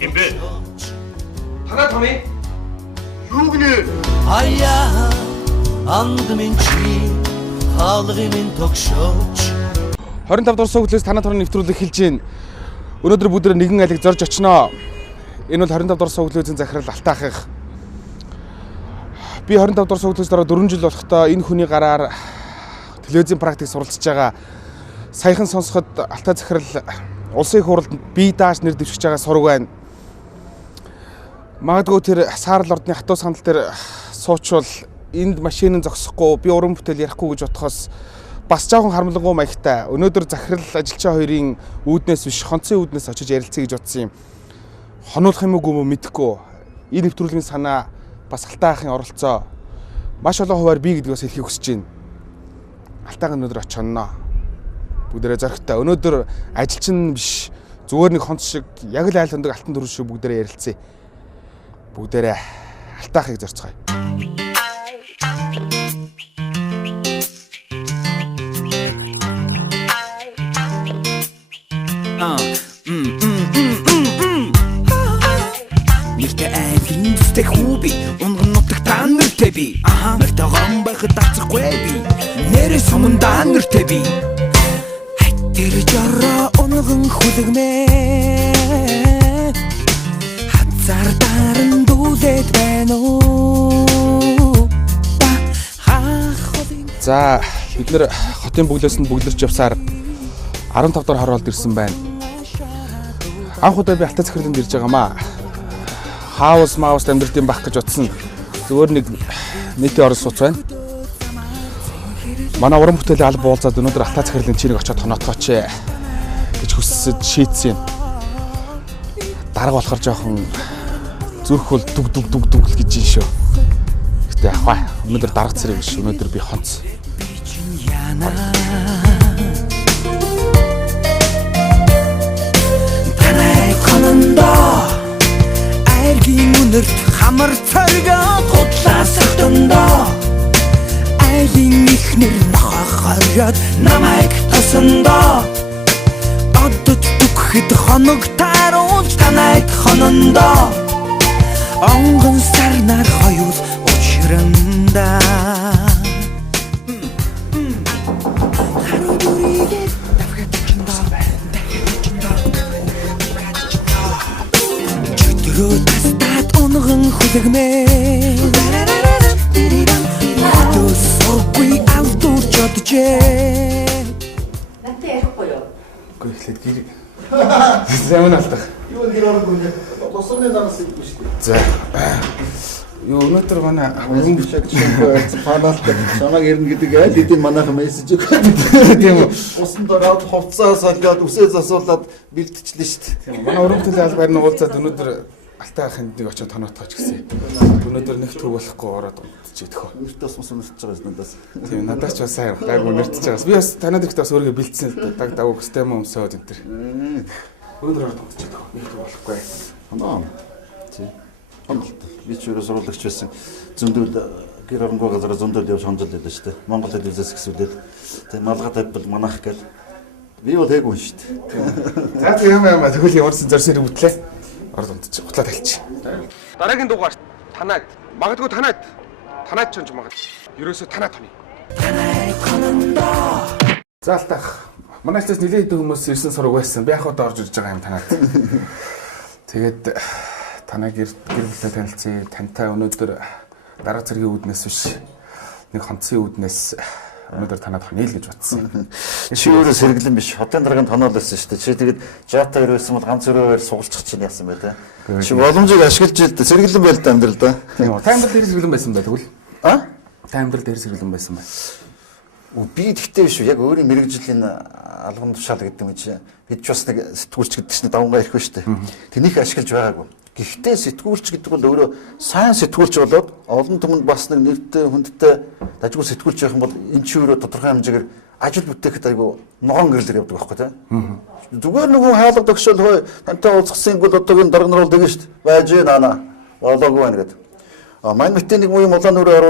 Хэмбэ? Танаа Томи? Юу гинэ? Аяа анд минь чи хаалгын минь тогшооч 25 дугаар сууглаас танаа торын нэвтрүүлэг эхэлж байна. Өнөөдөр бүгд нэгэн айлыг зорж очноо. Энэ бол 25 дугаар сууглын захирал Алтаахих. Би 25 дугаар сууглаас дараа 4 жил болохдоо энэ хүний гараар телевизийн практик суралцж байгаа. Саяхан сонсоход Алтай захирал улсын их хурлд бие дааш нэр дэвшиж байгаа сураг байна. Магадгүй тэр саарл ордны хатуу сандал дээр суучвал энд машинын зогсохгүй би уран бүтээл ярихгүй гэж бодохоос бас жоохон харамлангуй маягтай. Өнөөдөр захирал ажилчаа хоёрын үүднээс биш хонцын үүднээс очиж ярилцъя гэж бодсон юм. Хонуулах юм уу мэдэхгүй. Энэ нэвтрүүлгийн санаа бас Алтайхын оролцоо маш олон хуваар би гэдгээс хэлхийг хүсэж байна. Алтайхан өнөөдөр очино. Бүгдээрээ зоригтой. Өнөөдөр ажилчин биш зүгээр нэг хонц шиг яг л айл хондог алтан дөрөв шиг бүгдээрээ ярилцъя. Бүгдээрээ Алтайхыг зорцгоё. Нэртэй айлын дэстэй хүүби унган нутагтаа нэртэй би нэртэй гом байхад дацахгүй би нэрээ сумандаа нэртэй би тэр жороо унган хүлэгмээ хацар даран дүүлээд байна уу. За бид нэр хотын бүглээс нь бүглэрч явсаар 15 дахь хороолд ирсэн байна. Анх удаа би Алтай захирланд ирж байгаамаа. Хаус маус амьдрт юм бах гэж утсан. Зүгээр нэг нийтийн орон сууц байна. Манай уран бүтээлийн алба уулзаад өнөөдөр Алтай захирлын чирэг очиод тоноотгооч гэж хүссэж шийдсэн юм. Дарга болохоор жоохон зүрх бол дүг л гэж юм шүү. Гэтэ яах вэ? Өнөөдөр дарга цэрэг биш. Өнөөдөр би хонц. Айлгийн үнэрт хамар царгаа гутлаас ахтандаа айлын ихнэр нохохороод намайг тосондоо одод дүгхэд хоног тааруулж танайд хонондоо онгон сарнаар хоёул учрандаа Тастат унган хүлэгмээ Надус сургүй алдурч одчээ Надад ярихгүй юу? Үгүй эхлээд гэр. Сайн алдах. Юу гэр ороогүй нэ. Тосны нараас идэв шүү дээ. За. Юу өнөөдөр манай Юм бичиг чинь паналт чамаг ирнэ гэдэг аль хэдийн манайхан мессеж өгөө. тийм үү. Усан дороод хувцас олгоод үсээс асуулаад бэлтчихлээ шүү дээ. Тийм манай уран бүтээлийн албаар нь уулзаад өнөөдөр Алтайханд нэг очиод тоноотгооч гэсэн. Өнөөдөр нэг төг болохгүй ороод унтчих идэх хөө. Нэртээс мус унтж байгаа юм надаас. Тийм надаас ч бас сайн гайгүй нэртэж байгаас. Би бас танад ихтэй бас өөрийгөө бэлдсэн л дээ. Даг давуу систем өмсөөд энэ төр. Өнөөдөр ороод унтчих идэх хөө. Нэг төг болохгүй. Анаа. Тий. Хонолт. Би ч өөрөө сурвалжлагч байсан. Зөндөл гэр оронгой газараа зөндөл явж хонжол байлаа шүү дээ. Монгол телевизээс гисүүлээд. Тэгээ малгай тавьбал манайх гэл. Би бол хээг хүн шүү дээ. За тийм юм аа тэгвэл ямарсан зорсоор үтлээ. Орд унтчих. Хутлаа талчих. Дараагийн дугаар танаад. Магадгүй танаад. Танаад ч магад. Ерөөсөө танаа тоны. За Алтайх. Манай альчаас нэлээд хэдэн хүмүүс ирсэн сураг байсан. Би яг удаа орж ирж байгаа юм танаад. Тэгээд танаа гэр бүлээ танилцъя. Тантай өнөөдөр дараа цэргийн үүднээс биш. Нэг хонцын үүднээс өнөөдөр танаад хонъё л гэж бодсон. Чи өөрөө сэргэлэн биш. Хотын дараагийн тоноол байсан шүү дээ. Чи тэгээд жаата хоёр байсан бол ганц өрөөр суулчих чинь яасан бэ те. Чи боломжийг ашиглаж ил сэргэлэн байл та амьдрал да. Тийм үү. Та амьдрал дээр сэргэлэн байсан бай тэгвэл. А? Та амьдрал дээр сэргэлэн байсан бай. Би тэгтээ биш үү. Яг өөрийн мэрэгжлийн алган тушаал гэдэг юм чи. Бид ч бас нэг сэтгүүлч гэдэг чинь давнгаа ирэхгүй шүү дээ. Тэнийг ашиглаж байгаагүй. Гэхдээ сэтгүүлч гэдэг бол өөрөө сайн сэтгүүлч болоод олон түмэнд бас нэг нэртэй хүндтэй дажгүй сэтгүүлч байх юм бол энэ чи өөрөө тодорхой хэмжээгээр ажил бүтээхэд айгүй ногоон гэрлэр явдаг байхгүй тий. Зүгээр нэг хүн хаалга төгшөөл хөө тантай уулзсан бол одоогийн дарга нар бол тэгэн шүү дээ. Байж наана болоогүй байна гэдэг. Мань мэтийн нэг юм улаан нүрээ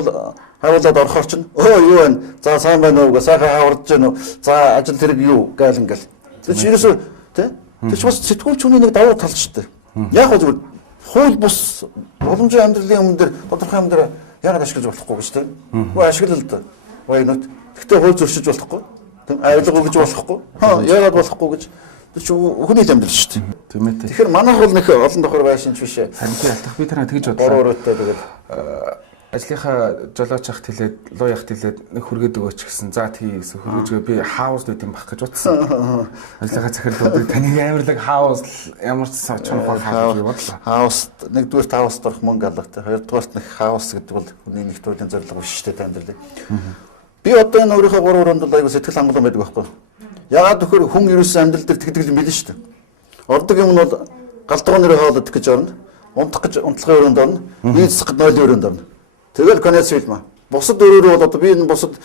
харуулад орохоор чинь өө юу вэ? За сайн байна уу? Сайхан хавардж байна уу? За ажил хэрэг юу гайл ингээл. Тэр чинь ерөөсөө тий. Тэр чинь бас сэтгүүлч хүний нэг давуу тал ч дээ. Яг гоо зүгээр хууль бус боломжийн амьдралын өмнө дээр тодорхой юм дээр яагаад ашиглаж болохгүй гэж тий. Үгүй ашиглал л да. Баянууд. Гэхдээ хууль зөрчиж болохгүй. Тийм айлга өгж болохгүй. Яагаад болохгүй гэж тэр чинь хүний амьдрал шүү дээ. Тийм ээ. Тэгэхээр манайх бол нэг олон давхар байшинч биш ээ. Санхи алдах би танаа тэгж бодлоо. Ороотой тэгээд ажлынхаа жолооч ахт хэлээд луу яхт хэлээд нэг хүргээд өгөөч гэсэн. За тий гэсэн хүргэж би хаус нүд юм бах гэж утсан. Ажлынхаа захирлуудыг таны амирлаг хаус ямар ч чонхоо хаус бодлоо. хаус нэгдүгээр хаус дорох мөнгө алгатай. Хоёрдугаарт нэг хаус гэдэг бол хүний нэг төрлийн зорилго биш шүү дээ амьдрал. Би одоо энэ өөрийнхөө 3 өрөөнд бол аягүй сэтгэл хангалуун байдаг байхгүй. Ягаад гэхээр хүн ерөөсөн амьдрал дээр тэгдэг юм биш шүү дээ. Ордог юм нь бол галдгоо нэрээ хоолод гэж орно. Унтах гэж унтлагын өрөөнд орно. Нийцэх гэж нойлын өрөөнд орно. Тэгэл конец фильм. Бусад өрөөрөө бол одоо би энэ бусад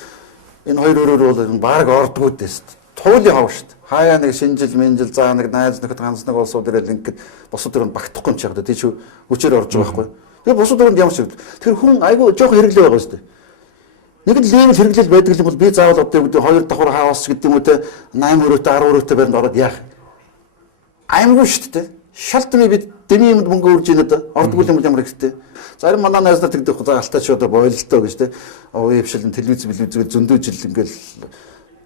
энэ хоёр өрөөрөө бол баг ордгоо дэс. Туулын хав шүү дээ. Хаяа нэг шинжил менжил заа нэг найз нөхөд ганцнаг олсууд ирэл ингээд бусад өрөөнд багтахгүй юм чи яг дээ. Тийч хүчээр орж байгаа байхгүй. Тэгээ бусад өрөөнд ямар ч тэр хүн айгүй жоох хэрэглээ байгаа шүү дээ. Нэг л левел хэрэглэл байдаг юм бол би заавал одоо гэдэг 2 давхар хаус гэдэг юм уу те 8 өрөөтэй 10 өрөөтэй байранд ороод яах. Аймгүй шүү дээ. Шалтны бид дэми юмд мөнгө өрж ийнэ да. Ордгол юм ямар хэрэгтэй. Зарим манай найз нар тэгдэх за алтаач одоо бойлолтой гэж те. Вебшилэн телевиз зөндөө жил ингээл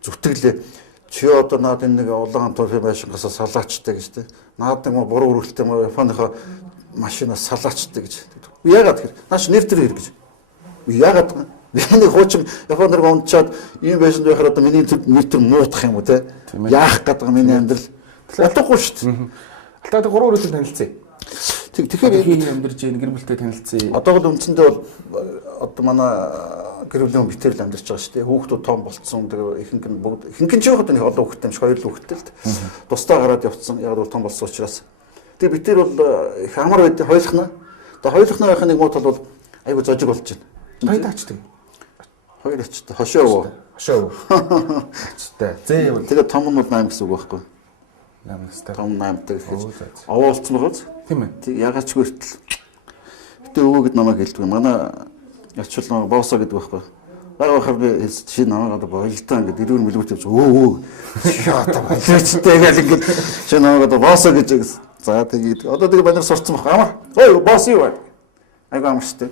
зүтгэлээ. Чи одоо наад энэ нэг улаан туфи байшингаас салаачтай гэж те. Наад нэг буруу өрөлттэй Японыхоо машинаас салаачтай гэж. Яагаад тэр? Нааш нэр төр хэрэг гэж. Яагаад миний хуучин Японоор унчаад ийм байшинд байхаар одоо миний нэр төр муутах юм уу те. Яах гэдэг миний амьдрал. Утгагүй шүү дээ. Алтаад 3 өрөөтэй танилцъя. Тэгэхээр хин амьдарч ийн гэр бүлтэй танилцъя. Одоо бол үндсэндээ бол одоо манай гэр бүлийн битэр л амьдарч байгаа шүү дээ. Хүүхдүүд том болцсон. Тэгээ ихэнх нь бүгд ихэнх нь ч яг нэг олон хүүхдтэй юм шиг хоёр л хүүхдтэй л тусдаа гараад явцсан. Яг бол том болсон учраас. Тэгээ битэр бол их амар байд хойлохна. Тэгээ хойлохна байхын нэг муу тал бол айгу зожиг болж байна. Баяд ачдаг. Хоёр ачтай. Хошоо. Хошоо. Ачтай. Зээ юм. Тэгээ том нь бол 8 гэсэн үг байхгүй. 8 гэстэй. Том 8-тай гэхэд овоолцсон байгаа. Тийм ээ. Тэг ягаад ч хүртэл. Гэтэ өвөөд намайг хэлдэг. Манай ячулнаа боосоо гэдэг байхгүй. Багахаар би чи намайг одоо бойлтаа ингээд ирүүр мэлгүүт явж өө. Одоо бойлцтой гэл ингээд чи намайг одоо боосоо гэж. За тэгээд одоо тэгээ банер сурцсан баг. Амар. Ой боос юу вэ? Айгаа амар штэ.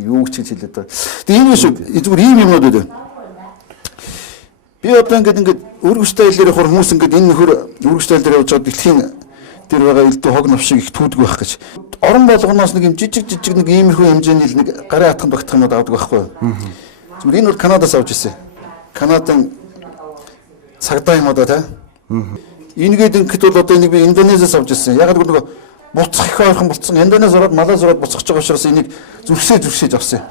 Юу ч гэж хэлээд байгаа. Тэг ийм шүү. Зүгээр ийм юмнууд үү. Би одоо ингээд өргөжтэй хэлээр хүмүүс ингээд энэ нөхөр өргөжтэй хэлээр явж байгаа дэлхийн тэр байгаа элдв хог навшиг их түүдэг байх гэж. Орон болгоноос нэг юм жижиг нэг иймэрхүү хэмжээний нэг гарын хатхан багтах юмуд авдаг байхгүй юу? Зүгээр энэ бол Канадаас авч ирсэн. Канадын цагдаа юм одоо тий. Энийгээд ингээд бол одоо энийг би Индонезиас авч ирсэн. Яг нэг буцах их ойрхон болцсон. Индонез ороод Малайз ороод буцах гэж байгаа учраас энийг зүрхсэж авсан.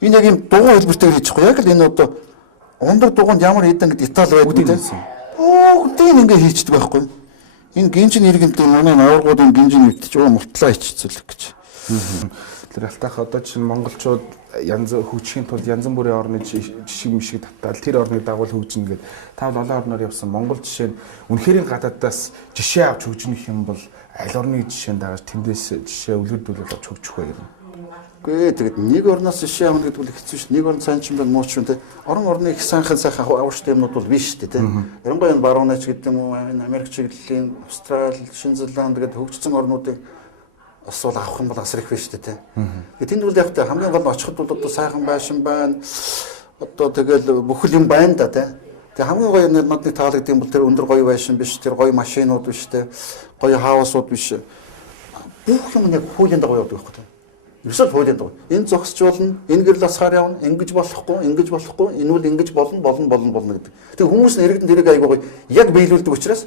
Энэ яг юм дугуй хэлбэртэйгээр хийчихгүй. Яг л энэ одоо ундаг дугуйнд ямар хэдэн гэдэг Итали байдаг тийм. Бүгдийг ингэ хийчихдэг байхгүй. Энэ гинжин иргэнтэй манай аваргуудын гинжин өвтч мултлаа хийчихлээ гэж. Тэр алтаах одоо чинь монголчууд янз хөгжихийн тулд янз бүрийн орны жишг мишиг татаал тэр орныг дагуул хөгжинэ гэдэг. Та бол олон орноор явсан монгол жишээ нь үнэхээр гадаадаас жишээ авч хөгжих юм бол аль орны жишээнд дагаж тэндээс жишээ өвлөдүүлэл авч хөгжих байх юм. Гүй тэгээд нэг орноос жишээ авах гэдэг бол хэцүү шүү. Нэг орн сайн ч юм байна муу ч юм те. Орны их сайхан аварчтай юмнууд бол биш шүү дээ те. Ярангуй энэ баруунач гэдэг юм уу, Америк чиглэлийн, Австрали, Шинэ Зеланд гэдэг хөгжсөн орнуудыг бас бол авах юм бол асар их биш шүү дээ те. Тэгээд тэнд бол яг та хамгийн гол очиход бол одоо сайхан байшин байна. Одоо тэгэл бүхэл юм байна да те. Тэгээ хамгийн гоё надад таалагддаг юм бол тэр өндөр гоё байшин биш, тэр гоё машинууд биш те. Гоё хаусууд биш. Бүх юм яг хуулийн дагуу явдаг байхгүй те. Ерөөсөө хуулийн дагуу. Энэ зогсч болно, энэ гэрэл асгаар явна, ингэж болохгүй, энэ бол ингэж болно гэдэг. Тэгээ хүмүүс нь иргэдэн тэрийг айгуу яг биелүүлдэг учраас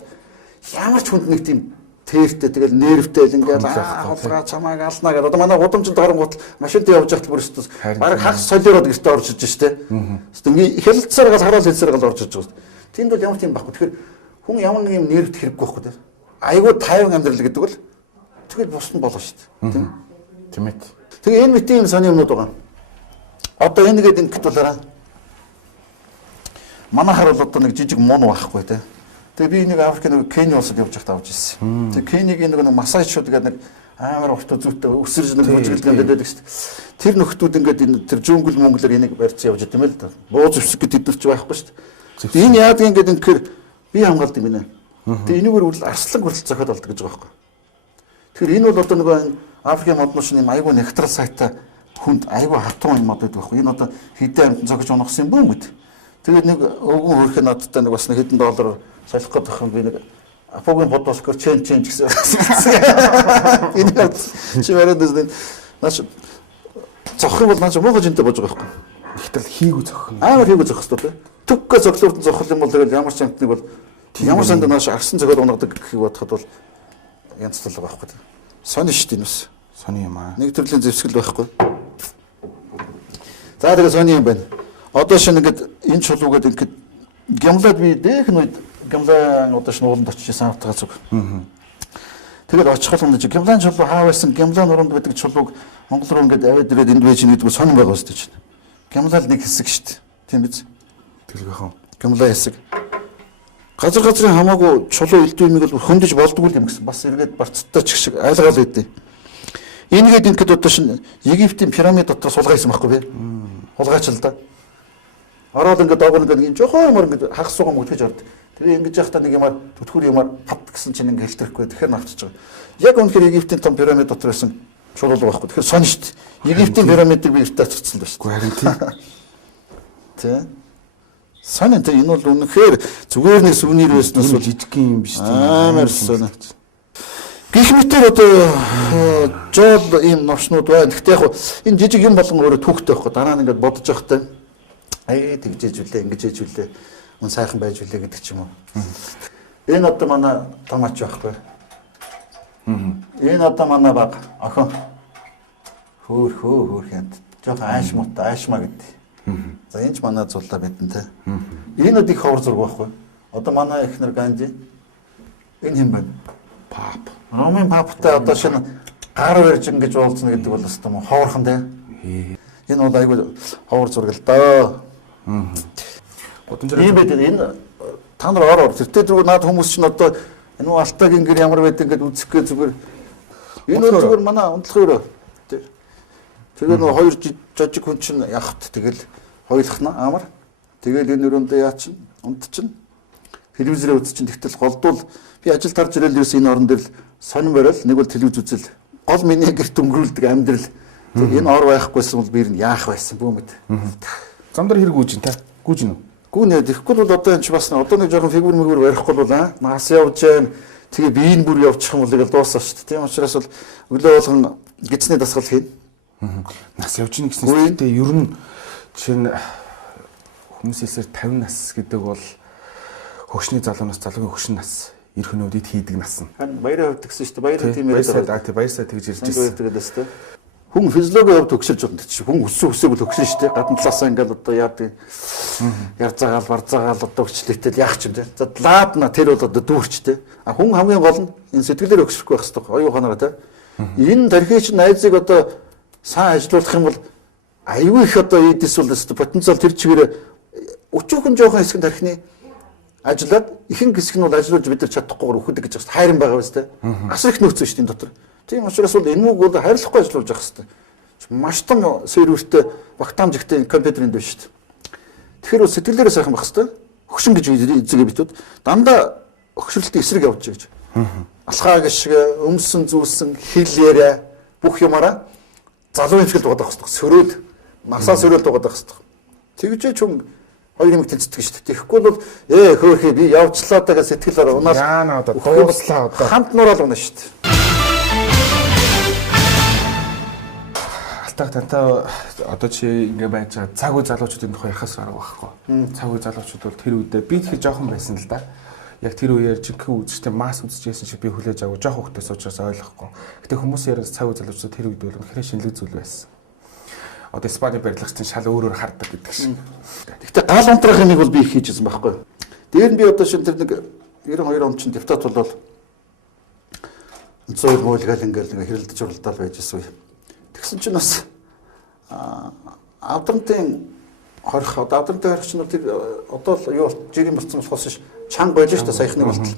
ямар ч хүнд нэг тийм тэртэй тэгэл нервтэй л ингээд хулгай чамааг алнаа гэдэг. Одоо манай гудамжинд гарангуут машинтай явж байхад бүр өстөс баг хагас солиороод гэртээ орж иж штэ. Ингээ хялцсаар гал хараал хэлсээр гал орж иж байгаа. Тэнд бол ямар тийм байхгүй. Тэгэхээр хүн ямар нэг юм нервт хэрэггүй байхгүй те. Айгуу тайван амьдрал гэдэг бол тэгэл бус нь болоо штэ. Тийм ээ. Тэгээ энэ мэт юм сони юмнууд байгаа. Одоо энэ гээд ингээд болоораа. Манайхаар бол одоо нэг жижиг мон байхгүй те. Тэгээ би нэг Африкийн нэг Кени улсад явж байхдаа авч ирсэн. Тэгээ Кенигийн нэг масажчуд гэдэг нэг амар урт зүйтэй өсөрж нэг хөжилгэн байдаг шүү дээ. Тэр нөхдүүд ингээд энэ тэр жөнгөл мөнгөлөр энийг барьж явж идэм л да. Бууз өвсг гэдэг эдэрч байхгүй шүү дээ. Энэ яадаг ингээд ингээд би Би хамгаалт юм байна. Тэгээ энэгээр үл арслан хүртэл зохиол болдог гэж байгаа байхгүй. Тэгэхээр энэ бол одоо нөгөө Африкийн модношны айгүй нягтрал сайтаа хүнд айгүй хатуун юм байдаг байхгүй. Энэ одоо хэдэн амт зогж унахсан юм бүү мэд. Тэгээд нэг өвгөн хөрх надтай нэг бас нэг хэдэн доллар солих гэдэг юм би нэг апогийн бод болохоор чен гэсэн. Энэ чи яриад наач зохих юм бол наач муухай жинтэй болж байгаа байхгүй. Ихтэл хийгүү зохих. Амар хийгүү зохих хэрэгтэй. Түггээ зоглоорт зохих юм бол тэгэл ямар ч амтныг бол ямар санд нааш арсан зохиол унагадаг гэхийг бодоход бол янз тал байгаа байхгүй. Сони шүү дээ нүс. Сони юм аа. Нэг төрлийн зэвсгэл байхгүй. За тэгээ сони юм байна. Одоо шинэ ингээд энэ чулуугаад ингээд гямлаад би дэх нь үед гямлаа одоо шинэ ууланд очижсэн автгаа зүг. Тэгээд очих болгоно чи гямлаан чулуу хаа байсан гямлаан уранд байдаг чулууг Монгол руу ингээд аваад ирээд энд байж нэгдгүү сонин байгаа шүү дээ. Гямлал нэг хэсэг шүү дээ. Тийм биз? Тэргийхэн. Гямлаа хэсэг. Газрын хамаагүй чулуу элдвэмийг бол хөндөж болдгүй юм гэсэн. Бас эргээд барцтай ч шиг айлгаал байдیں۔ Энийгээд ингээд одоо шинэ Египтийн пирамид дотор сулгаа хийсэн байхгүй бэ? Хулгайч л да. Ороод ингээд доогор ингээд жоохон юмар ингээд хагас суугаа мөтгөж орд. Тэгээ ингэж яхтаа нэг юмар төтгөр юмар пат гэсэн чинь ингээд хэлтрэхгүй. Тэгэхээр навчиж байгаа. Яг үнэхээр Египтийн том пирамид дотор байсан чулуу байхгүй. Тэгэхээр сонь шүү дээ. Египтийн пирамидыг би эртээ цоцсон л шүү. Харин тийм. Тэ. Сонь энэ бол үнэхээр зүгээр нэг сүвнэр байснаас бол жижигхэн юм биш тийм. Амар сонь. Гэх мэтээр одоо жол ийм новшнууд байна. Гэхдээ яг энэ жижиг юм болгон өөрөө түүхтэй байхгүй. Дараа нь ингээд бодож явахтай тэгж ээж үлээ, ингэж ээж үлээ, мөн сайхан байж үлээ гэдэг ч юм уу. Энэ одоо манай томаач байхгүй. Энэ одоо манай баг охин хөөх яд. Жохо аашмаа гэдэг. За энэ ч манай зуллаа бидэн те. Энэ их ховор зураг байхгүй. Одоо манай эхнэр Ганди энэ хэм байна. Пап. Ромын паптай одоо шинэ гар барьж ингэж уулзна гэдэг бол бас том хоорхон те. Энэ бол айгүй ховор зураг л доо. Ийм байдаг энэ та нар ороо тэртээ зүгээр наад хүмүүс чинь одоо энэ алтагийн гэр ямар байдаг ингээд үзэх гээ зүгээр энэ бол зүгээр манай унтлах өрөө. Тэгээ нөгөө хоёр жижиг хүн чинь явахт тэгэл хоёулахна амар. Тэгэл энэ өрөөндөө яа чинь унт чинь телевизээр үз чинь тэгтэл голдуул би ажил тарж ирэл ерөөс энэ орон дээр л сонин барил нэг бол телевиз үзэл гол миний гэрт өнгөрүүлдэг амьдрал. Тэгээ энэ ор байхгүйсэн бол би ер нь яах байсан бүү мэд. Замдар хэрэг гүйж та гүйж нү. Гүнээ тэгэхгүй бол одоо энэ ч бас одоо нэг жоохон фигур барихгүй бол нас явж जैन тэгээ биеийн бүр явчих юм бол тэгэл дуусаа шүү дээ. Тийм учраас бол өглөө болгон гидсний дасгал хийн. Нас явж ийн гэсэн чинь ер нь жишээ нь хүмүүс хэлсээр 50 нас гэдэг бол хөгшний залуунаас залуугийн хөгшин нас эх өнөөдөд хийдэг нас нь. Баяраа хувьд гэсэн шүү дээ. Баяраа тийм яриад. Баярсаа тэгж ирж ирсэн. Тэгээс дээ. Хүн физиологийн хувьд төгсөлж байгаа гэдэг чинь хүн өссөн хүсээгүй төгсөн шүү дээ. Гадна талаасаа ингээл одоо яадаг ярзаагаал барзаагаал одоо өчлөлтөл яах ч юм те. За ладна тэр бол одоо дүүрчтэй. А хүн хамгийн гол нь энэ сэтгэлээр өгсөхгүй байх хэрэгтэй. Оюу ханараа те. Энэ тархич найзыг одоо сайн ажиллуулах юм бол аюу их одоо эдис бол өстө потенциал тэр чигээр өчүүхэн жоохон хэсэг тархины ажиллаад ихэнх хэсэг нь бол ажиллуулж бид нар чадахгүйгээр үхдэг гэж байна. Хайрын байгаа биз те. Асар их нөөцөө шүү дээ энэ дотор. Тийм учраас бол энэ мөг бол хайрлахгүй ажиллуулж явах хэрэгтэй. Маш том сервертэй багтаамжтай компьютерэнд байна шүү дээ. Тэгэхээр сэтгэлээрээ сайхан байх хэрэгтэй. Хөгшин гэж эзэгээ битүүд дандаа хөгшрөлтийн эсрэг явж байгаа гэж. Алхаа гişг өмсөн зүүсэн хил яриа бүх юмараа залуу юм шиг л дугаад байх хэрэгтэй. Сөрөөд насаа сөрөөд дугаад байх хэрэгтэй. Тэгжээ ч юм хоёр юм тэнцдэг шүү дээ. Тэгэхгүй бол хөөхий би явчлаа даа гэж сэтгэлээр унаал. Яана одоо дууслаа одоо. Хамт нураал унаа шүү дээ. Тантай одоо чи ингэ байж байгаа цаг үе залуучуудын тухай ярихаас арга байхгүй. Цаг үе залуучууд бол тэр үедээ би тэгэхээр жоохон байсан л да. Яг тэр үеэр жинхэнэ үзэгчтэй масс үзчихсэн шиг би хүлээж аваа жоохон хөвгтөөс учраас ойлгохгүй. Гэтэ хүмүүс яриад цаг үе залуучууд тэр үед бол үнэхээр шинэлэг зүйл байсан. Одоо Испани барилгачдын шал өөрөөр хардаг гэдэг шиг. Гэтэ гал унтрах юмыг бол би их хийжсэн байхгүй. Дээр нь би одоо шин тэр нэг 92 онд чинь депутат болоод зөв мөөлгөл ингээл нэг хэрэлдэж уралдаал байжсэн үе. Тэгсэн чинь бас авдрантын хорих одоо авдрантын хорих чинь тэр одоо л юу жирийн болсон болохоос чанга болж штэ саяхны болтол.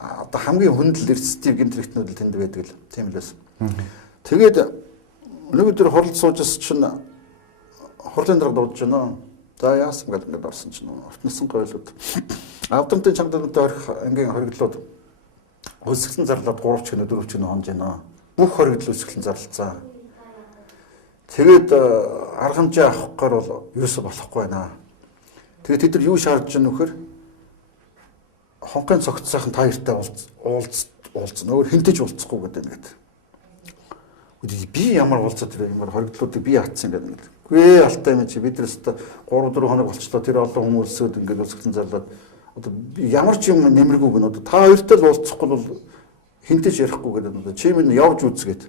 Одоо хамгийн хүндэл эрсдэлтийн гинтрэгтнүүд л тэнд байдаг л тийм л байсан. Тэгээд нэг өдөр хуралд суужс чинь хурлын дарга дуудаж байна. За яасан гэдэг ингээд орсон чинь ортносон гойлууд Авдамтын чамдтай орих ангийн хоригдлууд өсгөлэн зарлаад 3 ч гэнэ 4 ч гэнэ хонж байна. Бүх хоригдл өсгөлэн зарлцсан. Тэгээд арга хэмжээ авахгаар бол ерөөсө болохгүй байна. Тэгээд тэд нар юу шаардж байгаа нөхөр хонхын цогцсойхон та хоёртай уулзсан. Өөр хинтэж уулзахгүй гэдэг ингээд. Би ямар уулзаад тэр ямар хоригдлуудыг би яатсан гэдэг. Үгүй алтай юм чи биднээс 3-4 хоног болчлоо тэр олон хүмүүсүүд ингээд өсгөлэн зарлаад одоо ямар ч юм нэмэргүй гэнэ одоо та хоёртой л уулзахгүй бол хинтэж ярихгүй гэдэг одоо чи минь явж үзгээд.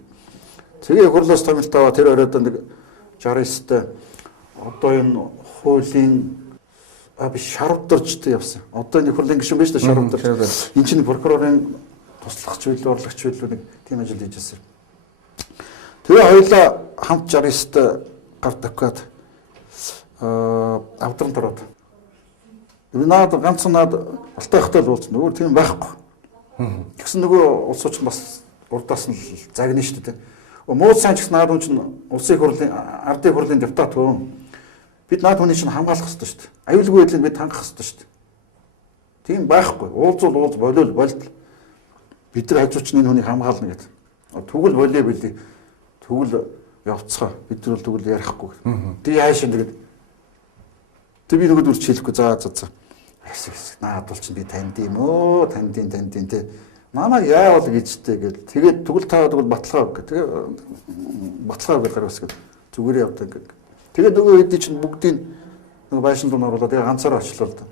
Тэгээ хурлаас томилтоо тэр оройд нэг 69-тай одоо энэ хуулийн биш шарвдарчтай явсан. Одоо энэ хурлын гишүүн биш та шарвдарч. Энд чинь прокурорын туслагч байлуу, урлагч байлуу нэг тийм ажил хийжсэн. Тэгээ хоёулаа хамт 69-тай гард аваад авдралт ороод. Наад ганцхан наад алтай хахтай л уулзна. Өөр тийм байхгүй. Тэгсэн нөгөө улс орчин бас урдаас нь загнаа шүү дээ. Мууд сайн ч гэсэн наад хүн чинь улсын хурлын ардын хурлын депутат хөө. Бид наад хүний чинь хамгаалах хэрэгтэй шүү дээ. Аюулгүй байдлыг бид хангах хэрэгтэй шүү дээ. Тийм байхгүй. Уулзвал уулз болол болт. Бид нар хажууч энэ хүнийг хамгаална гэдэг. Тэгвэл болоо билий. Тэгвэл явцгаа. Бид нар бол тэгвэл ярихгүй. Тэг яаш энэ гэдэг. Тэг би нөгөө дүрч хэлэхгүй за. Наад бол чинь би танд юм өө, тандин те. Намайг яавал гэжтэй гэл. Тэгээд тэгвэл та тэгвэл баталгаа гэх. Тэгээ баталгаа гэл гаргаас гэл. Зүгээр явдаг гэх. Тэгээд нөгөө хэдий чинь бүгдийн нөгөө байшин дунаар болоо тэгээ ганцаараа очлоо л да.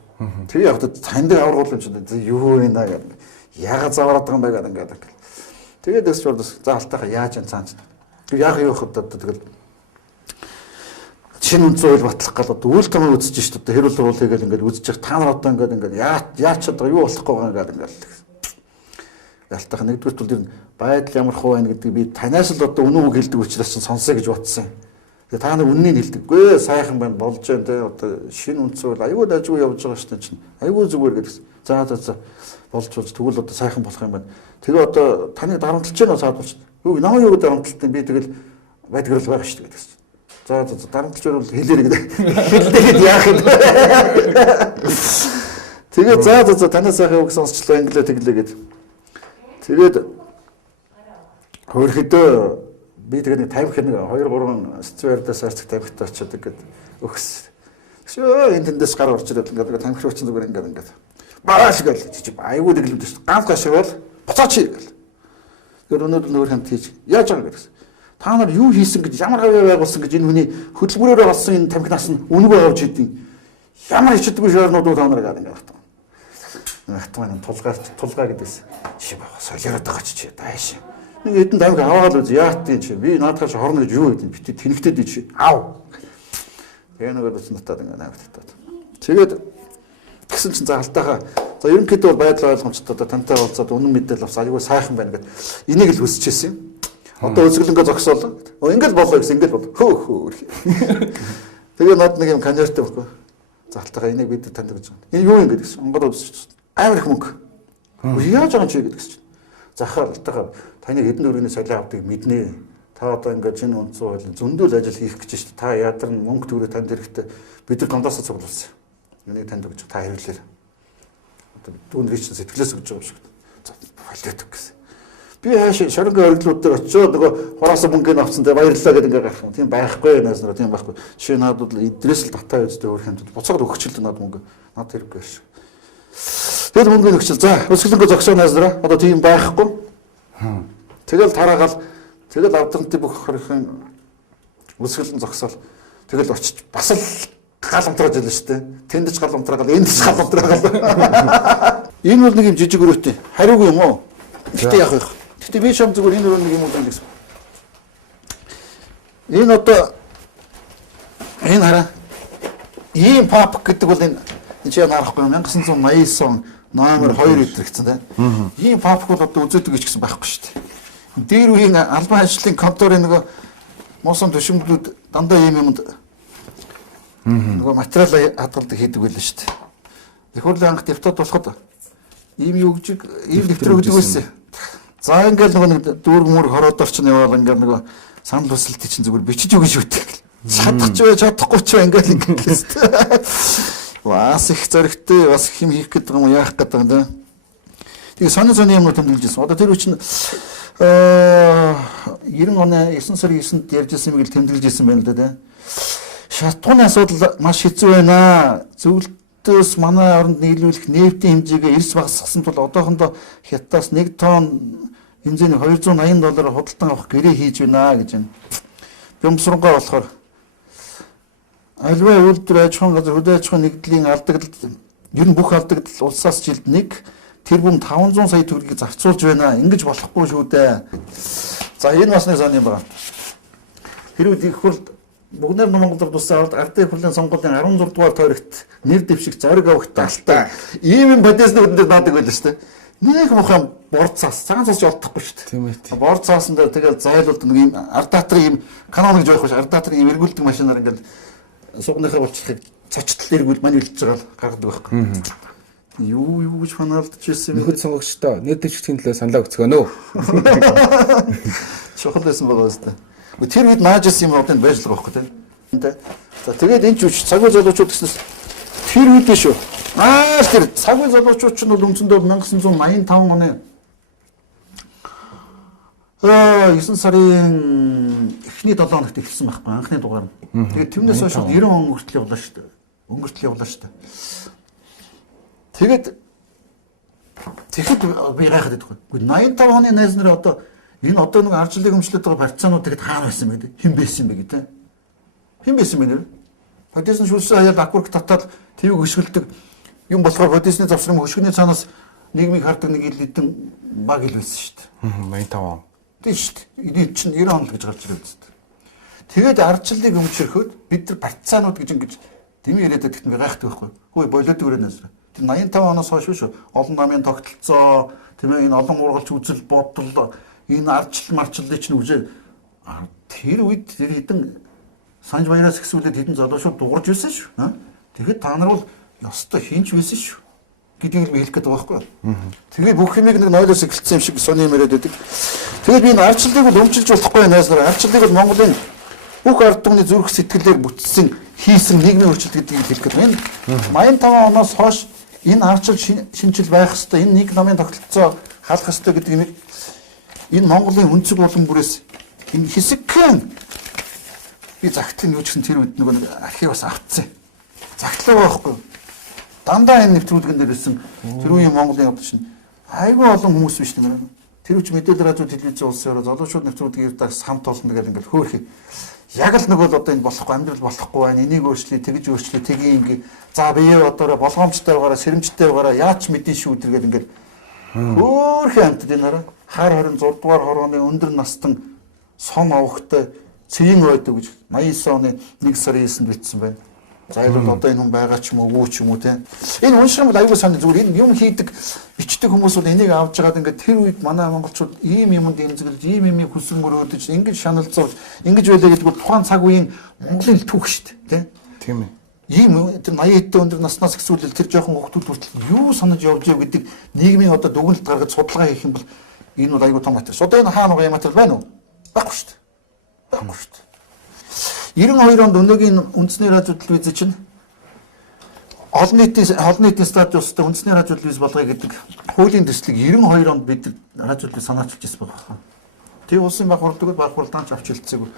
Тэгээ явахад танд аврагуул юм чинь юу вэ наа гэдэг. Яга завараад байгаа юм байгаад ингээд. Тэгээд дэс чурдас за алтайха яаж ан цаанч. Тэг яах юу хөдөө тэгэл шинэ үнцөө үйл батлах гал одоо үйл томоо үзэж шít одоо хэрүүл уул хийгээл ингээд үзэж явах та нар одоо ингээд яач одоо юу болохгүй байгаа ингээд. Ялтах нэгдүгээр тул ер нь байдал ямар хуу байна гэдэг би танаас л одоо үнэн үг хэлдэг учраас чинь сонсоё гэж бодсон. Тэгээ та нар үннийг хэлдэггүй сайхан байна болж байна те одоо шинэ үнцөө аюул дажгүй явж байгаа шүү дээ чинь. Аюул зүгээр гэдэгс. За болж тэгвэл одоо сайхан болох юм байна. Тэгээ одоо таны дарамтлж гэнэ саадуулч. Юу намайг юу дарамтлалтай би тэгэл байдгаарл байгаа шүү дээ гэдэгс. За дарамтлж бол хэлээрэй гэдэг. Хэлдэгд яах юм. Тэгээ за танаас сайхан үг сонсчлоо инглээ тэглээ гэдэг. Тэгээд хөрхөдөө би тэгээд 50 нэг 2-3 стюардаас арцэг тамхитай очиод ингээд өгс. Шөө энэ тэндээс гар орч ирээд ингээд тамхи руучин зүгээр ингээд бааш гэл чи айгүй дэглэвдэж шүү. Ганц гашивал буцаач гэл. Тэгээд өнөөдөр нөр хамт хийж яаж байгаа гэсэн. Та нар юу хийсэн гэж ямар хавьяа байгуулсан гэж энэ хүний хөдөлгөөрөөр болсон энэ тамхинаас нь үнэгүй авч идэв. Ямар ичдэггүй шаарнууд та нар гад ингээд байна. Хатман тулгаа гэдээс чи баа солиороод байгаа чи дааш. Нэг хэдэн тамхи аваад үз яатын чи би наадхаш хорно гэж юу гэдэг бит тэнхтэд ий чи ав. Тэгээ нөгөө дэс натаад ингээд навтаад. Тэгээд гисэн чин за алтайхаа за ерөнхийдөө бол байдал ойлгомжтой тантай уулзаад үнэн мэдээлэл авсан айгүй сайхан байна гэдэг. Энийг л хүсчихсэн юм. Одоо өсгөлөнгөө зогсоолоо. Ингээд болоо гэсэн ингээд бол хөө. Тэгээ над нэг юм каньертэй байхгүй. За алтайхаа энийг бид танд гэж байна. Энэ юу юм гэдэг чинь онгод үзчих. Амар их мөнгө. Яаж байгаа юм чи гэдэг чинь. Захаар алтайхаа таны хэдэн өргөний солио авдаг мэднэ. Та одоо ингээд шинэ үнцэн хуулийн зөндөл ажил хийх гэж чинь та ядар нь мөнгө төгрөг танд хэрэгтэй. Бид нар дондоосоо цуглуулсан. Энийг танд өгч та хэрэглээр. Одоо дүүнрийн чинь сэтгэлээс өгч байгаа юм шиг. За болоод гэсэн. Би хаашаа шоронгийн оргилууд дээр очиод нөгөө хураасан мөнгөний авсан дээр баярлалаа гэдэг ингээд гарах юм. Тийм байхгүй наас нэр тийм байхгүй. Жишээ нь надад эдрээс л татаа үздэг өөр хэмжээд буцаад өгчлээ надад мөнгө. Надад хэрэггүй ш. Тэр мөнгөний өгчл за өсгөлөнгөө зогсоонаас нэр одоо тийм байхгүй. Тэгэл тараагаал тэгэл авдрантын бүх хорихын өсгөлн зогсоол тэгэл очиж бас л галамтраж илэн штэ. Тэнд ч галамтраагаал энд ч галамтраагаал. Энэ бол нэг юм жижиг өрөөтэй. Хариугүй юм уу? Гэтэ яах вэ? Гэтэ би шам зүгээр энэ өрөө нэг юм уу гэсэн. Энэ одоо энэ хараа. Ийм пап гэдэг бол энэ чи харахгүй 1989 он номер 2 идэвхсэн тийм. Ийм пап бол одоо үзээдэг гэж гэсэн байхгүй шүү дээ. Дээр үеийн албан ажлын конторын нөгөө муусан төшөмлүүд дандаа ийм юмд нөгөө материал хадгалдаг хийдэг байлаа шүү дээ. Зөвхөн анх депутат болоход ийм юу гэж ийм дэвтэр өгдөг байсан. За ингээл нөгөө нэг дүүрэг мөр хороод орчин яваал ингээл нөгөө санал хүсэлтийг чинь зүгээр бичиж өгнө шүү дээ. чадахгүй ч ингээд хэлсэн. Бас их зөрөгтэй бас их юм хийх гэдэг юм яах гэдэг юм да. Тэгээ сони юм тэмдэглэжсэн. Одоо тэр үчин 90 оны 9 сарын 9-нд ярьжсэн юм гээл тэмдэглэжсэн байна л да тий. Шатгууны асуудал маш хэцүү байна. Зөвлөлтөөс манай оронд нийлүүлэх нефтийн хэмжээгээ эрс багасгасан тул одоохондоо хятадаас 1 тонн хэмжээний $280 худалдан авах гэрээ хийж байна гэж байна. Бямсрангай болохоор альва үйлдвэр аж ахуйн газар хөдөө аж ахуйн нэгдлийн алдагдал ер нь бүх алдагдал улсаас жилд 1 тэрбум 500 сая төгрөгийг зарцуулж байна. Ингэж болохгүй шүү дээ. За энэ бас нэг сон юм байна. Хэрвээ их хурд бүгд Монголд тусаад ардын хурлын сонгуулийн 16 дугаар тойрогт нэр дэвших зориг авах талтай ийм бодисны үдэнд наадаг байлаа шүү дээ. Нэг мохом борд цаас цагаан цаас олдохгүй шүү дээ. Тийм ээ. Борд цаасан дээр тэгэл зайлуулдаг нэг ийм ардаатрын ийм канон гэж байх биш ардаатрын ийм эргүүлдэг машинаар ингээл сугныхаа болчихлыг цочтол эргүүл мань үлдэж байгаа л гаргадаг байхгүй. Юу гэж фанаалдаж ирсэн юм. Нөхөд сонгогчдоо нэр дэвшигчийн төлөө саналаа өгцгөнөө. Чухал байсан байгаа үстэй. Тэр үед нааж ирсэн юм одоо байж л байгаа байхгүй тийм. За тэгээд энэ ч үуч цагуй залуучууд гэснээр тэр үед биш үү? Тэр цагуй залуучууд ч бол үндсэндээ 1985 оны 9 сарын эхний 7 хоногт эхэлсэн байхгүй анхны дугаар. Тэгээд тэрнээс хойш 90 он хүртэл явлаа шүү дээ. Өнгөртөл явлаа шүү дээ. Тэгээд би гайхаад байдаг. 85 оны найз нар одоо энэ одоо нэг арчлыг өмчлөд байгаа партизанууд тэгэд хаана байсан бэ гэдэг. Хэн байсан бэ гэдэг. Хэн байсан бэ нэр? Партизан шүлсэн хаяад акурк татаад твийг өшгөлдөг юм болохоор партизны завсрам өшгөний цаанаас нийгмийг хардаг нэг ил хэдэн баг ил байсан шүү дээ. 85 он. Тийм шүү дээ. Энэ чинь 90 он л гэж гарч ирээд байна. Тэгээд арчлыг өмчлөхөд бид нар партизанууд гэж ингэж дэмий яриад байхдаа би гайхдаг байхгүй. Хөөе болоод өрөөнөөс. Тэр 85 оноос хойш шүү. Олон намын тогтолцоо, тийм ээ энэ олон ургалч үзэл бодол, энэ ардчил марчлалыг чинь үзээ. Тэр үед тэр хэдэн санж баяраас ихсүүлээд хэдэн залуучууд дуурж байсан шүү. Тэгэхэд та нар бол ёстой хинч байсан шүү. Гэдгийг би хэлэх гээд байгаа байхгүй. Тэгээд бүх юмыг нэг нойлоос эхэлсэн юм шиг сони юм яриад байдаг. Тэгээд би энэ ардчлалыг бол өмчилж болохгүй найз нар. Ардчлалыг бол Монголын бүх ард түмний зүрх сэтгэлээр бүтсэн хийсэн нийгмийн өөрчлөлт гэдгийг хэлэх гээд байна. 85 оноос хойш энэ ардчил шинжил байх ёстой, энэ нэг намын тогтолцоо халах ёстой гэдэг юм. Энэ Монголын өнцөг болон бүрээс энэ хэсэгхэн би загтлын юу ч гэсэн тэр үед нэг архиваас авцсан. Загтлаа байхгүй. Дандаа энэ нэвтрүүлгэн дээр байсан тэр үеийн Монголын одоо чинь айгүй олон хүмүүс биш нэр. Тэр үуч мэдээлэл радио телевизэн улсын ороо залуучууд нэвтрүүлгийг дагс хамт олон гэдэг ингээд хөөх. Яг л нөгөө л одоо энэ болохгүй амьдрал болохгүй байна. Энийг өөрчлөе, тэгж өөрчлөе, тгий ингээ. За бие одоороо болгоомжтой байгаараа, сэрэмжтэй байгаараа яач мэдэн шүү тэргээд ингээд хөөх амт дийнараа хар 26 дугаар хорооны өндөр настан сон овогтой цэгийн ойдог гэж 89 оны 1 сарын 9-нд бичсэн байна. За энэ одоо энэ хүн байгаа ч юм уу, өвөө ч юм уу те. Энэ унших юм бол аюул сайн зүгээр энэ юм хийдэг бичдэг хүмүүс бол энийг авч жагаад ингээд тэр үед манай монголчууд ийм юмд эмзэглэж, ийм юмыг хүсэн мөрөөдөж, ингэж шаналцуулж, ингэж байлаа гэдэг бол тухайн цаг үеийн Монголын түүх шүү дээ, тийм ээ. Ийм тэр 80 эдтэй өндөр наснаас ихсүүлэл тэр жоохон хүүхдүүд хүртэл юу санаж явж яв гэдэг нийгмийн одоо дүгнэлт гаргаж судалгаа хийх юм бол энэ бол аюул том материал. Одоо энэ хаана байгаа материал байна уу? Баггүй шүү дээ. Баггүй шүү дээ. 92 онд өнөөгийн үндэсний радио телевиз чинь олон нийтийн статустай үндэсний радио телевиз болгоё гэдэг хуулийн төслийг 92 онд бид радио телевиз санаачилж ирсэн байна. Тэр улсын баг хурлыг баг хурлаанч авч хэлцээгүй.